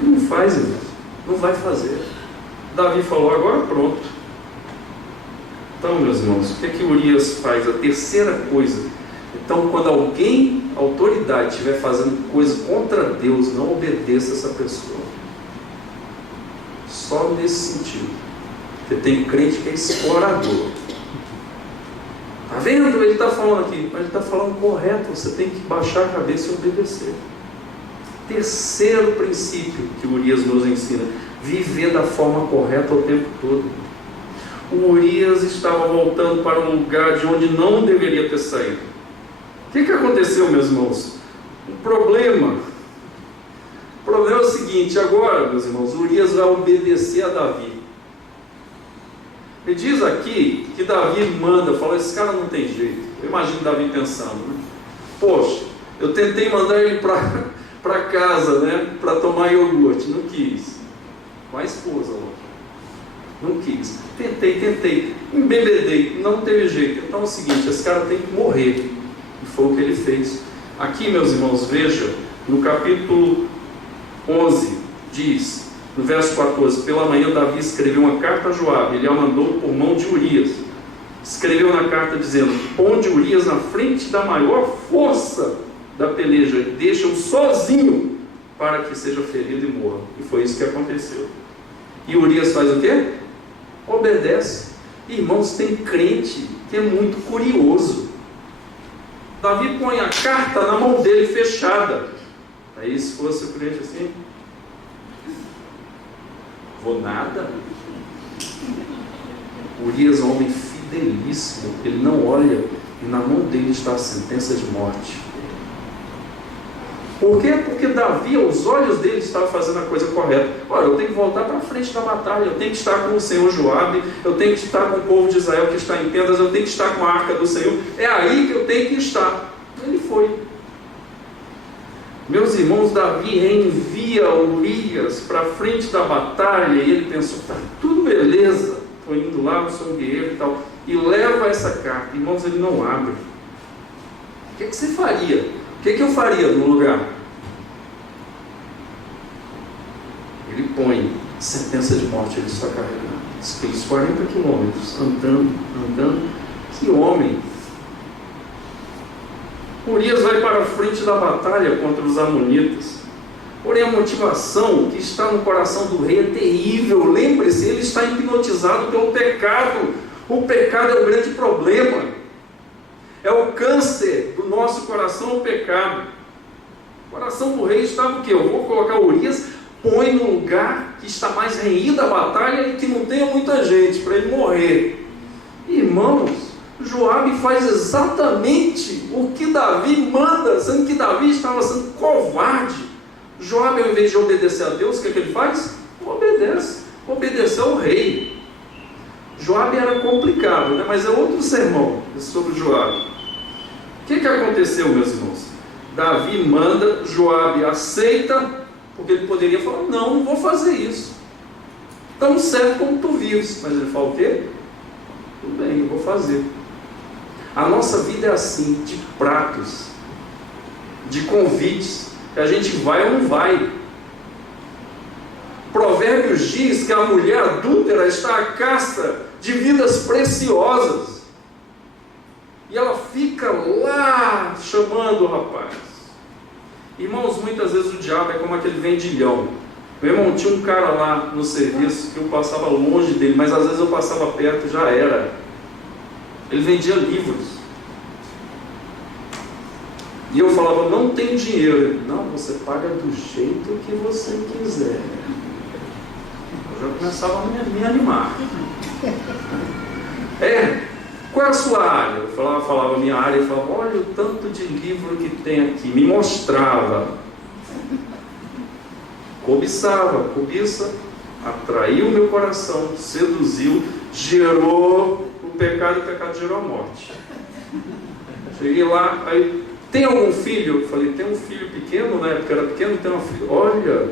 Não faz, irmão. Não vai fazer. Davi falou, agora pronto. Então, meus irmãos, o que é que Urias faz? A terceira coisa. Então, quando alguém, autoridade, estiver fazendo coisa contra Deus, não obedeça essa pessoa. Só nesse sentido. Porque tem crente que é explorador. Está vendo? Ele está falando aqui, mas ele está falando correto. Você tem que baixar a cabeça e obedecer. Terceiro princípio que Urias nos ensina: viver da forma correta o tempo todo. O Urias estava voltando para um lugar de onde não deveria ter saído. O que aconteceu, meus irmãos? O problema é o seguinte: agora, meus irmãos, Urias vai obedecer a Davi. Ele diz aqui que Davi manda, fala, esse cara não tem jeito. Eu imagino Davi pensando, né? Poxa, eu tentei mandar ele para casa, né, para tomar iogurte, não quis. Com a esposa, não quis. Tentei, embebedei, não teve jeito. Então é o seguinte, esse cara tem que morrer. E foi o que ele fez. Aqui, meus irmãos, veja, no capítulo 11, diz, no verso 14, pela manhã Davi escreveu uma carta a Joabe, ele a mandou por mão de Urias. Escreveu na carta dizendo, ponde Urias na frente da maior força da peleja, deixa-o sozinho para que seja ferido e morra. E foi isso que aconteceu. E Urias faz o quê? Obedece. Irmãos, tem crente que é muito curioso. Davi põe a carta na mão dele fechada. Aí se fosse o crente assim, vou nada. Urias é um homem fidelíssimo. Ele não olha e na mão dele está a sentença de morte. Por quê? Porque Davi, aos olhos dele, estava fazendo a coisa correta. Olha, eu tenho que voltar para frente da batalha, eu tenho que estar com o Senhor Joabe, eu tenho que estar com o povo de Israel que está em tendas, eu tenho que estar com a arca do Senhor, é aí que eu tenho que estar. Ele foi. Meus irmãos, Davi envia Urias para frente da batalha e ele pensou, tá tudo beleza, estou indo lá, eu sou um guerreiro e tal, e leva essa carta. Irmãos, ele não abre. O que você faria? O que eu faria no lugar? Ele põe sentença de morte, ele está carregando. Aqueles 40 quilômetros, andando. Que homem! Urias vai para a frente da batalha contra os amonitas. Porém, a motivação que está no coração do rei é terrível. Lembre-se, ele está hipnotizado pelo pecado. O pecado é o grande problema. É o câncer do nosso coração, o pecado. O coração do rei estava o quê? Eu vou colocar Urias, põe no lugar que está mais renhida a batalha e que não tenha muita gente, para ele morrer. Irmãos, Joabe faz exatamente o que Davi manda, sendo que Davi estava sendo covarde. Joabe, ao invés de obedecer a Deus, o que ele faz? Obedece. Obedeceu ao rei. Joabe era complicado, né? Mas é outro sermão sobre Joabe. O que aconteceu, meus irmãos? Davi manda, Joabe aceita, porque ele poderia falar, não vou fazer isso. Tão certo como tu vives. Mas ele fala o quê? Tudo bem, eu vou fazer. A nossa vida é assim, de pratos, de convites, que a gente vai ou não vai. Provérbios diz que a mulher adúltera está à caça de vidas preciosas. E ela fica lá chamando o rapaz. Irmãos, muitas vezes o diabo é como aquele vendilhão. Meu irmão, tinha um cara lá no serviço que eu passava longe dele, mas às vezes eu passava perto e já era. Ele vendia livros. E eu falava, não tem dinheiro. Ele, não, você paga do jeito que você quiser. Eu já começava a me animar. Qual é a sua área? Eu falava a minha área, e falava, olha o tanto de livro que tem aqui. Me mostrava. Cobiça, atraiu o meu coração, seduziu, gerou o pecado gerou a morte. Cheguei lá, aí, tem algum filho? Eu falei, tem um filho pequeno, na época era pequeno, tem uma filha. Olha,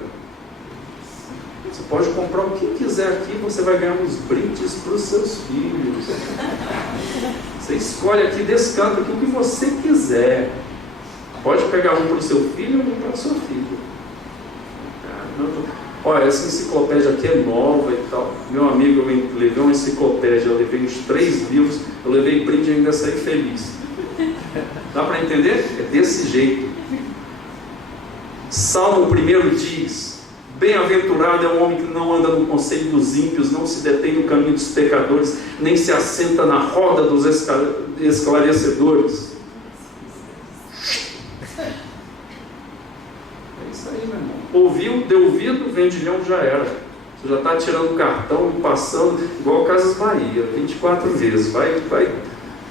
você pode comprar o que quiser aqui, você vai ganhar uns brindes para os seus filhos. Você escolhe aqui, descanta aqui o que você quiser. Pode pegar um para o seu filho e um para a sua filha. Olha, essa enciclopédia aqui é nova e tal. Meu amigo, eu levei uma enciclopédia, eu levei uns 3 livros, eu levei brinde e ainda saí feliz. Dá para entender? É desse jeito. Salmo 1 diz: bem-aventurado é o homem que não anda no conselho dos ímpios, não se detém no caminho dos pecadores, nem se assenta na roda dos esclarecedores. É isso aí, meu irmão. Ouviu, deu ouvido, vendilhão já era. Você já está tirando o cartão e passando, igual Casas Bahia, 24 vezes. Vai,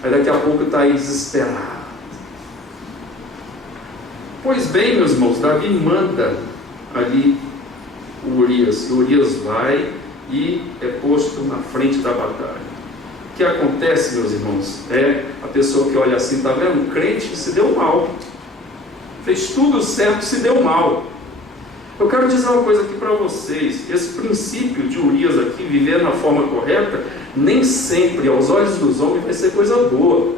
daqui a pouco está aí desesperado. Pois bem, meus irmãos, Davi manda ali o Urias. O Urias vai e é posto na frente da batalha. O que acontece, meus irmãos, é a pessoa que olha assim, está vendo? O crente se deu mal. Fez tudo certo, se deu mal. Eu quero dizer uma coisa aqui para vocês. Esse princípio de Urias aqui, viver na forma correta, nem sempre, aos olhos dos homens, vai ser coisa boa.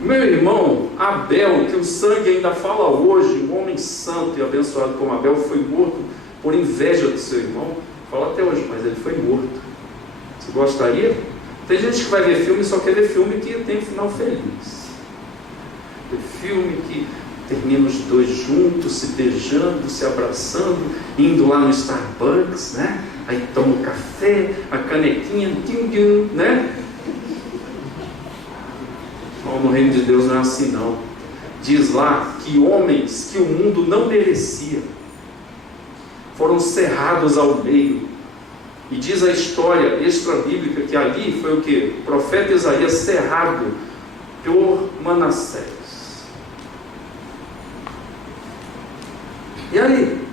Meu irmão, Abel, que o sangue ainda fala hoje, um homem santo e abençoado como Abel, foi morto por inveja do seu irmão. Fala até hoje, mas ele foi morto. Você gostaria? Tem gente que vai ver filme e só quer ver filme que tem um final feliz. Tem filme que termina os dois juntos, se beijando, se abraçando, indo lá no Starbucks, né? Aí toma o café, a canequinha, né? No reino de Deus não é assim não. Diz lá que homens que o mundo não merecia foram cerrados ao meio. E diz a história extra-bíblica que ali foi o que? O profeta Isaías cerrado por Manassés. E aí?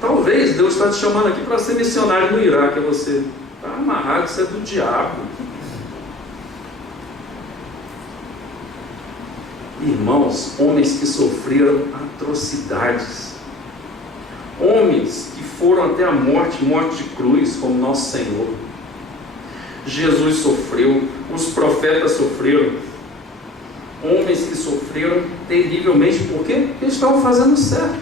Talvez Deus está te chamando aqui para ser missionário no Iraque. Você está amarrado, isso é do diabo. Irmãos, homens que sofreram atrocidades, homens que foram até a morte de cruz, como nosso Senhor. Jesus sofreu, os profetas sofreram, homens que sofreram terrivelmente, por quê? Porque eles estavam fazendo certo.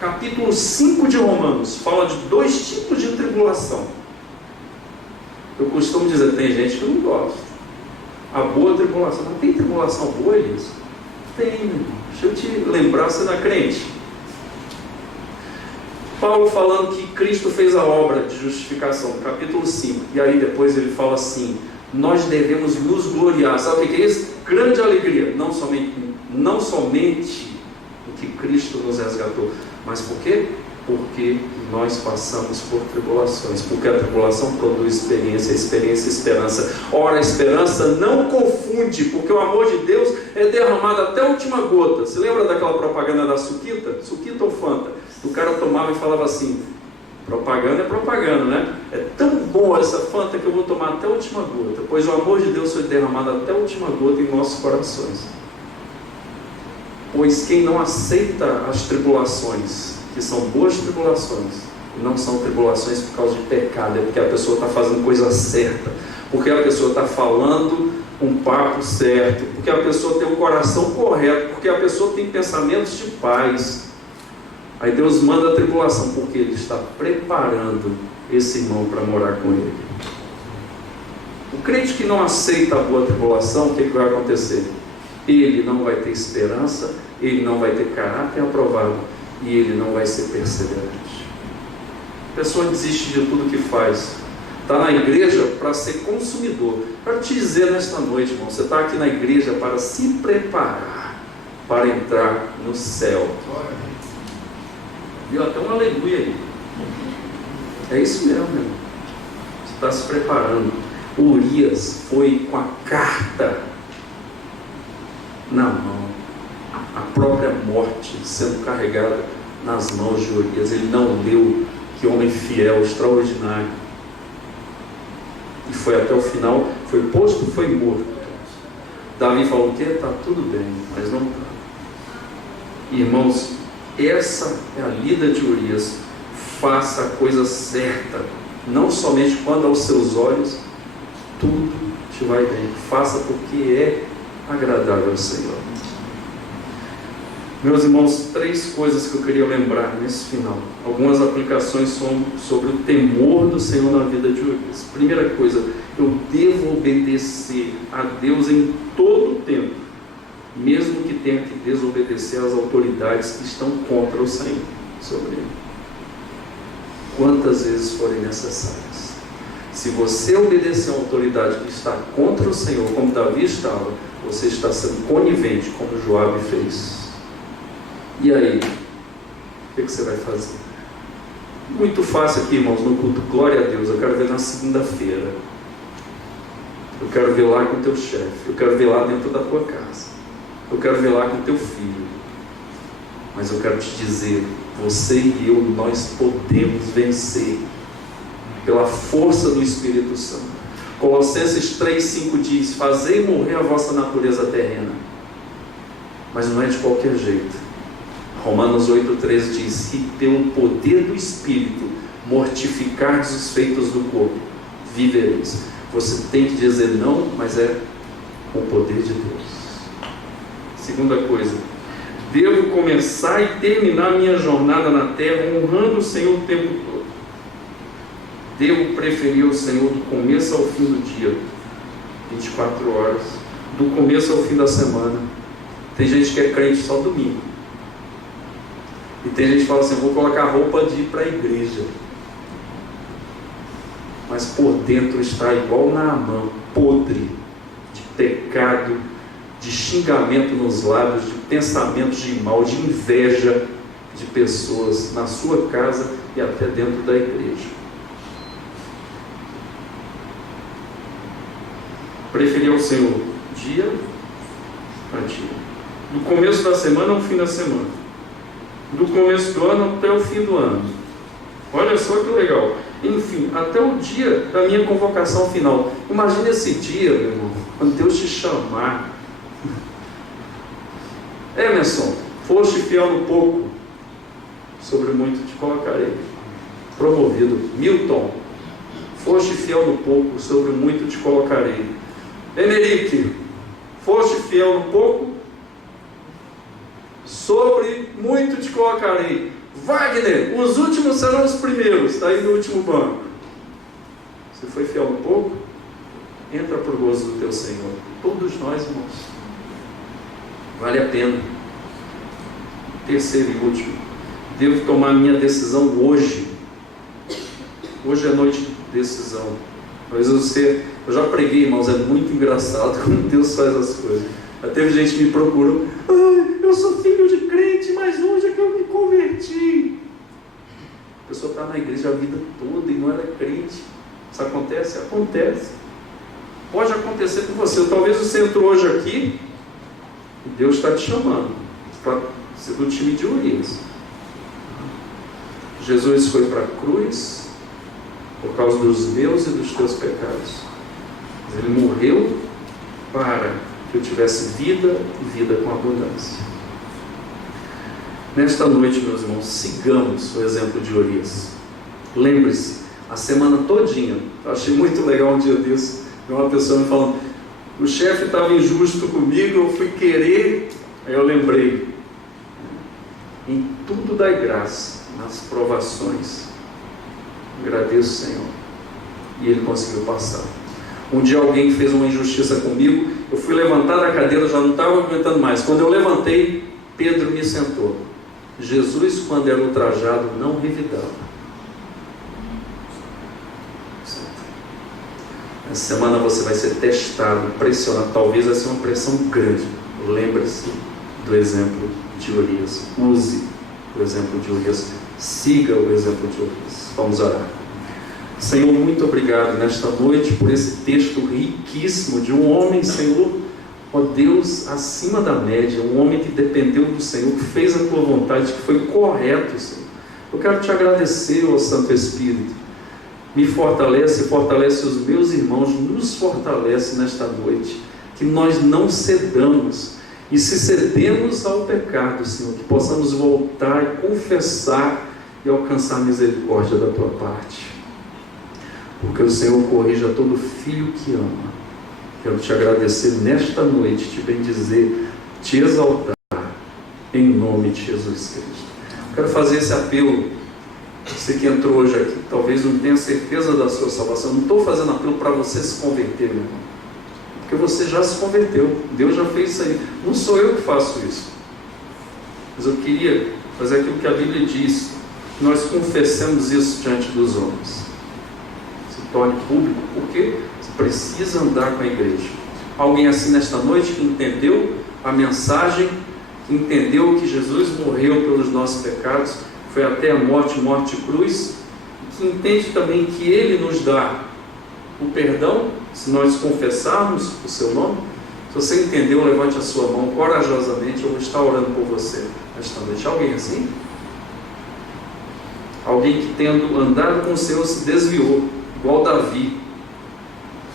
Capítulo 5 de Romanos fala de 2 tipos de tribulação. Eu costumo dizer, tem gente que não gosta. A boa tribulação. Não tem tribulação boa, Elias? Tem, meu irmão. Deixa eu te lembrar, você não é crente. Paulo falando que Cristo fez a obra de justificação, capítulo 5. E aí depois ele fala assim: nós devemos nos gloriar. Sabe o que é isso? Grande alegria. Não somente o que Cristo nos resgatou. Mas por quê? Porque nós passamos por tribulações, porque a tribulação produz experiência, esperança. Ora, a esperança não confunde, porque o amor de Deus é derramado até a última gota. Você lembra daquela propaganda da Suquita? Suquita ou Fanta? O cara tomava e falava assim: propaganda é propaganda, né? É tão boa essa Fanta que eu vou tomar até a última gota, pois o amor de Deus foi derramado até a última gota em nossos corações. Pois quem não aceita as tribulações, que são boas tribulações, não são tribulações por causa de pecado, é porque a pessoa está fazendo coisa certa, porque a pessoa está falando um papo certo, porque a pessoa tem o coração correto, porque a pessoa tem pensamentos de paz. Aí Deus manda a tribulação, porque Ele está preparando esse irmão para morar com Ele. O crente que não aceita a boa tribulação, o que vai acontecer? Ele não vai ter esperança, ele não vai ter caráter aprovado. e ele não vai ser perseverante. A pessoa desiste de tudo que faz. Está na igreja para ser consumidor. Para te dizer nesta noite, irmão, você está aqui na igreja para se preparar para entrar no céu. Viu até um aleluia aí. É isso mesmo, irmão. Você está se preparando. Urias foi com a carta na mão, a própria morte sendo carregada nas mãos de Urias. Ele não leu. Que homem fiel, extraordinário. E foi até o final, foi posto, foi morto. Davi falou que está tudo bem, mas não está. Irmãos, essa é a lida de Urias. Faça a coisa certa, não somente quando aos seus olhos tudo te vai bem. Faça porque é agradável ao Senhor. Meus irmãos, 3 coisas que eu queria lembrar nesse final. Algumas aplicações sobre o temor do Senhor na vida de Urias. Primeira coisa, eu devo obedecer a Deus em todo o tempo, mesmo que tenha que desobedecer às autoridades que estão contra o Senhor sobre ele. Quantas vezes forem necessárias. Se você obedecer a uma autoridade que está contra o Senhor, como Davi estava, você está sendo conivente, como Joabe fez. E aí, o que você vai fazer? Muito fácil aqui, irmãos, no culto. Glória a Deus. Eu quero ver na segunda-feira. Eu quero ver lá com o teu chefe. Eu quero ver lá dentro da tua casa. Eu quero ver lá com o teu filho. Mas eu quero te dizer, você e eu, nós podemos vencer pela força do Espírito Santo. Colossenses 3:5 diz: fazei morrer a vossa natureza terrena. Mas não é de qualquer jeito. Romanos 8:13 diz: se pelo poder do Espírito mortificardes os feitos do corpo, vivereis. Você tem que dizer não, mas é com o poder de Deus. Segunda coisa, devo começar e terminar minha jornada na terra honrando o Senhor o tempo todo. Devo preferir o Senhor do começo ao fim do dia, 24 horas, do começo ao fim da semana. Tem gente que é crente só domingo. E tem gente que fala assim: vou colocar roupa de ir para a igreja. Mas por dentro está igual Naamã, podre de pecado, de xingamento nos lábios, de pensamentos de mal, de inveja de pessoas na sua casa e até dentro da igreja. Preferir ao Senhor dia a dia, do começo da semana ao fim da semana, do começo do ano até o fim do ano. Olha só que legal. Enfim, até o dia da minha convocação final. Imagina esse dia, meu irmão, quando Deus te chamar. Emerson, foste fiel no pouco, sobre muito te colocarei. Promovido. Milton, foste fiel no pouco, sobre muito te colocarei. Emerique, foste fiel no pouco, sobre muito te colocarei. Wagner, os últimos serão os primeiros. Está aí no último banco. Você foi fiel no pouco? Entra para o gozo do teu Senhor. Todos nós, irmãos. Vale a pena. Terceiro e último, devo tomar minha decisão hoje. Hoje é noite de decisão. Talvez eu já preguei, irmãos, é muito engraçado como Deus faz as coisas. Já teve gente que me procurou: eu sou filho de crente, mas hoje é que eu me converti. A pessoa está na igreja a vida toda e não era crente. Isso acontece? Acontece. Pode acontecer com você. Talvez você entrou hoje aqui e Deus está te chamando para ser do time de Urias. Jesus foi para a cruz por causa dos meus e dos teus pecados. Ele morreu para que eu tivesse vida e vida com abundância. Nesta noite, meus irmãos, sigamos o exemplo de Urias. Lembre-se, a semana todinha, eu achei muito legal um dia desse, uma pessoa me falando: o chefe estava injusto comigo, eu fui querer, aí eu lembrei, em tudo dai graça, nas provações, agradeço o Senhor, e ele conseguiu passar. Um dia alguém fez uma injustiça comigo, eu fui levantar da cadeira, já não estava aguentando mais. Quando eu levantei, Pedro me sentou. Jesus, quando era ultrajado, não revidava. Essa semana você vai ser testado, pressionado, talvez vai ser uma pressão grande. Lembre-se do exemplo de Urias. Use o exemplo de Urias. Siga o exemplo de Urias. Vamos orar. Senhor, muito obrigado nesta noite por esse texto riquíssimo de um homem, Senhor, ó Deus, acima da média, um homem que dependeu do Senhor, que fez a tua vontade, que foi correto, Senhor. Eu quero te agradecer, ó Santo Espírito. Me fortalece, fortalece os meus irmãos, nos fortalece nesta noite, que nós não cedamos, e se cedemos ao pecado, Senhor, que possamos voltar e confessar e alcançar a misericórdia da tua parte, porque o Senhor corrige a todo filho que ama. Quero te agradecer nesta noite, te bendizer, te exaltar, em nome de Jesus Cristo. Quero fazer esse apelo. Você que entrou hoje aqui, talvez não tenha certeza da sua salvação. Não estou fazendo apelo para você se converter, meu irmão, porque você já se converteu. Deus já fez isso aí. Não sou eu que faço isso, mas eu queria fazer aquilo que a Bíblia diz, que nós confessemos isso diante dos homens. Se torne público, porque você precisa andar com a igreja. Alguém assim nesta noite que entendeu a mensagem, que entendeu que Jesus morreu pelos nossos pecados, foi até a morte e cruz, e que entende também que Ele nos dá o perdão, se nós confessarmos o seu nome. Se você entendeu, levante a sua mão corajosamente, eu vou estar orando por você esta noite. Alguém assim? Alguém que, tendo andado com o Senhor, se desviou, igual Davi.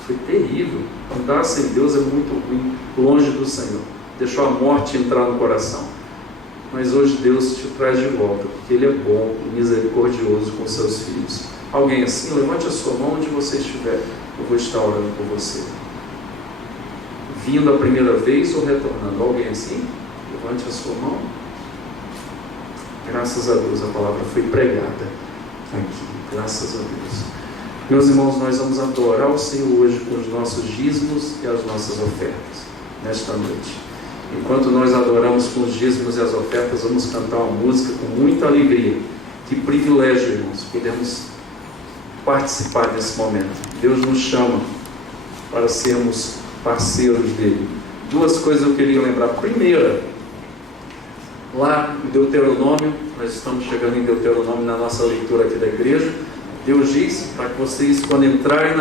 Foi terrível. Andar sem Deus é muito ruim, longe do Senhor. Deixou a morte entrar no coração. Mas hoje Deus te traz de volta, porque Ele é bom e misericordioso com seus filhos. Alguém assim, levante a sua mão onde você estiver. Eu vou estar orando por você. Vindo a primeira vez ou retornando? Alguém assim? Levante a sua mão. Graças a Deus, a palavra foi pregada aqui. Graças a Deus. Meus irmãos, nós vamos adorar o Senhor hoje com os nossos dízimos e as nossas ofertas, nesta noite. Enquanto nós adoramos com os dízimos e as ofertas, vamos cantar uma música com muita alegria. Que privilégio, irmãos, podemos participar desse momento. Deus nos chama para sermos parceiros dele. Duas coisas eu queria lembrar. Primeira, lá em Deuteronômio, nós estamos chegando em Deuteronômio na nossa leitura aqui da igreja, Deus diz para que vocês, quando entrarem na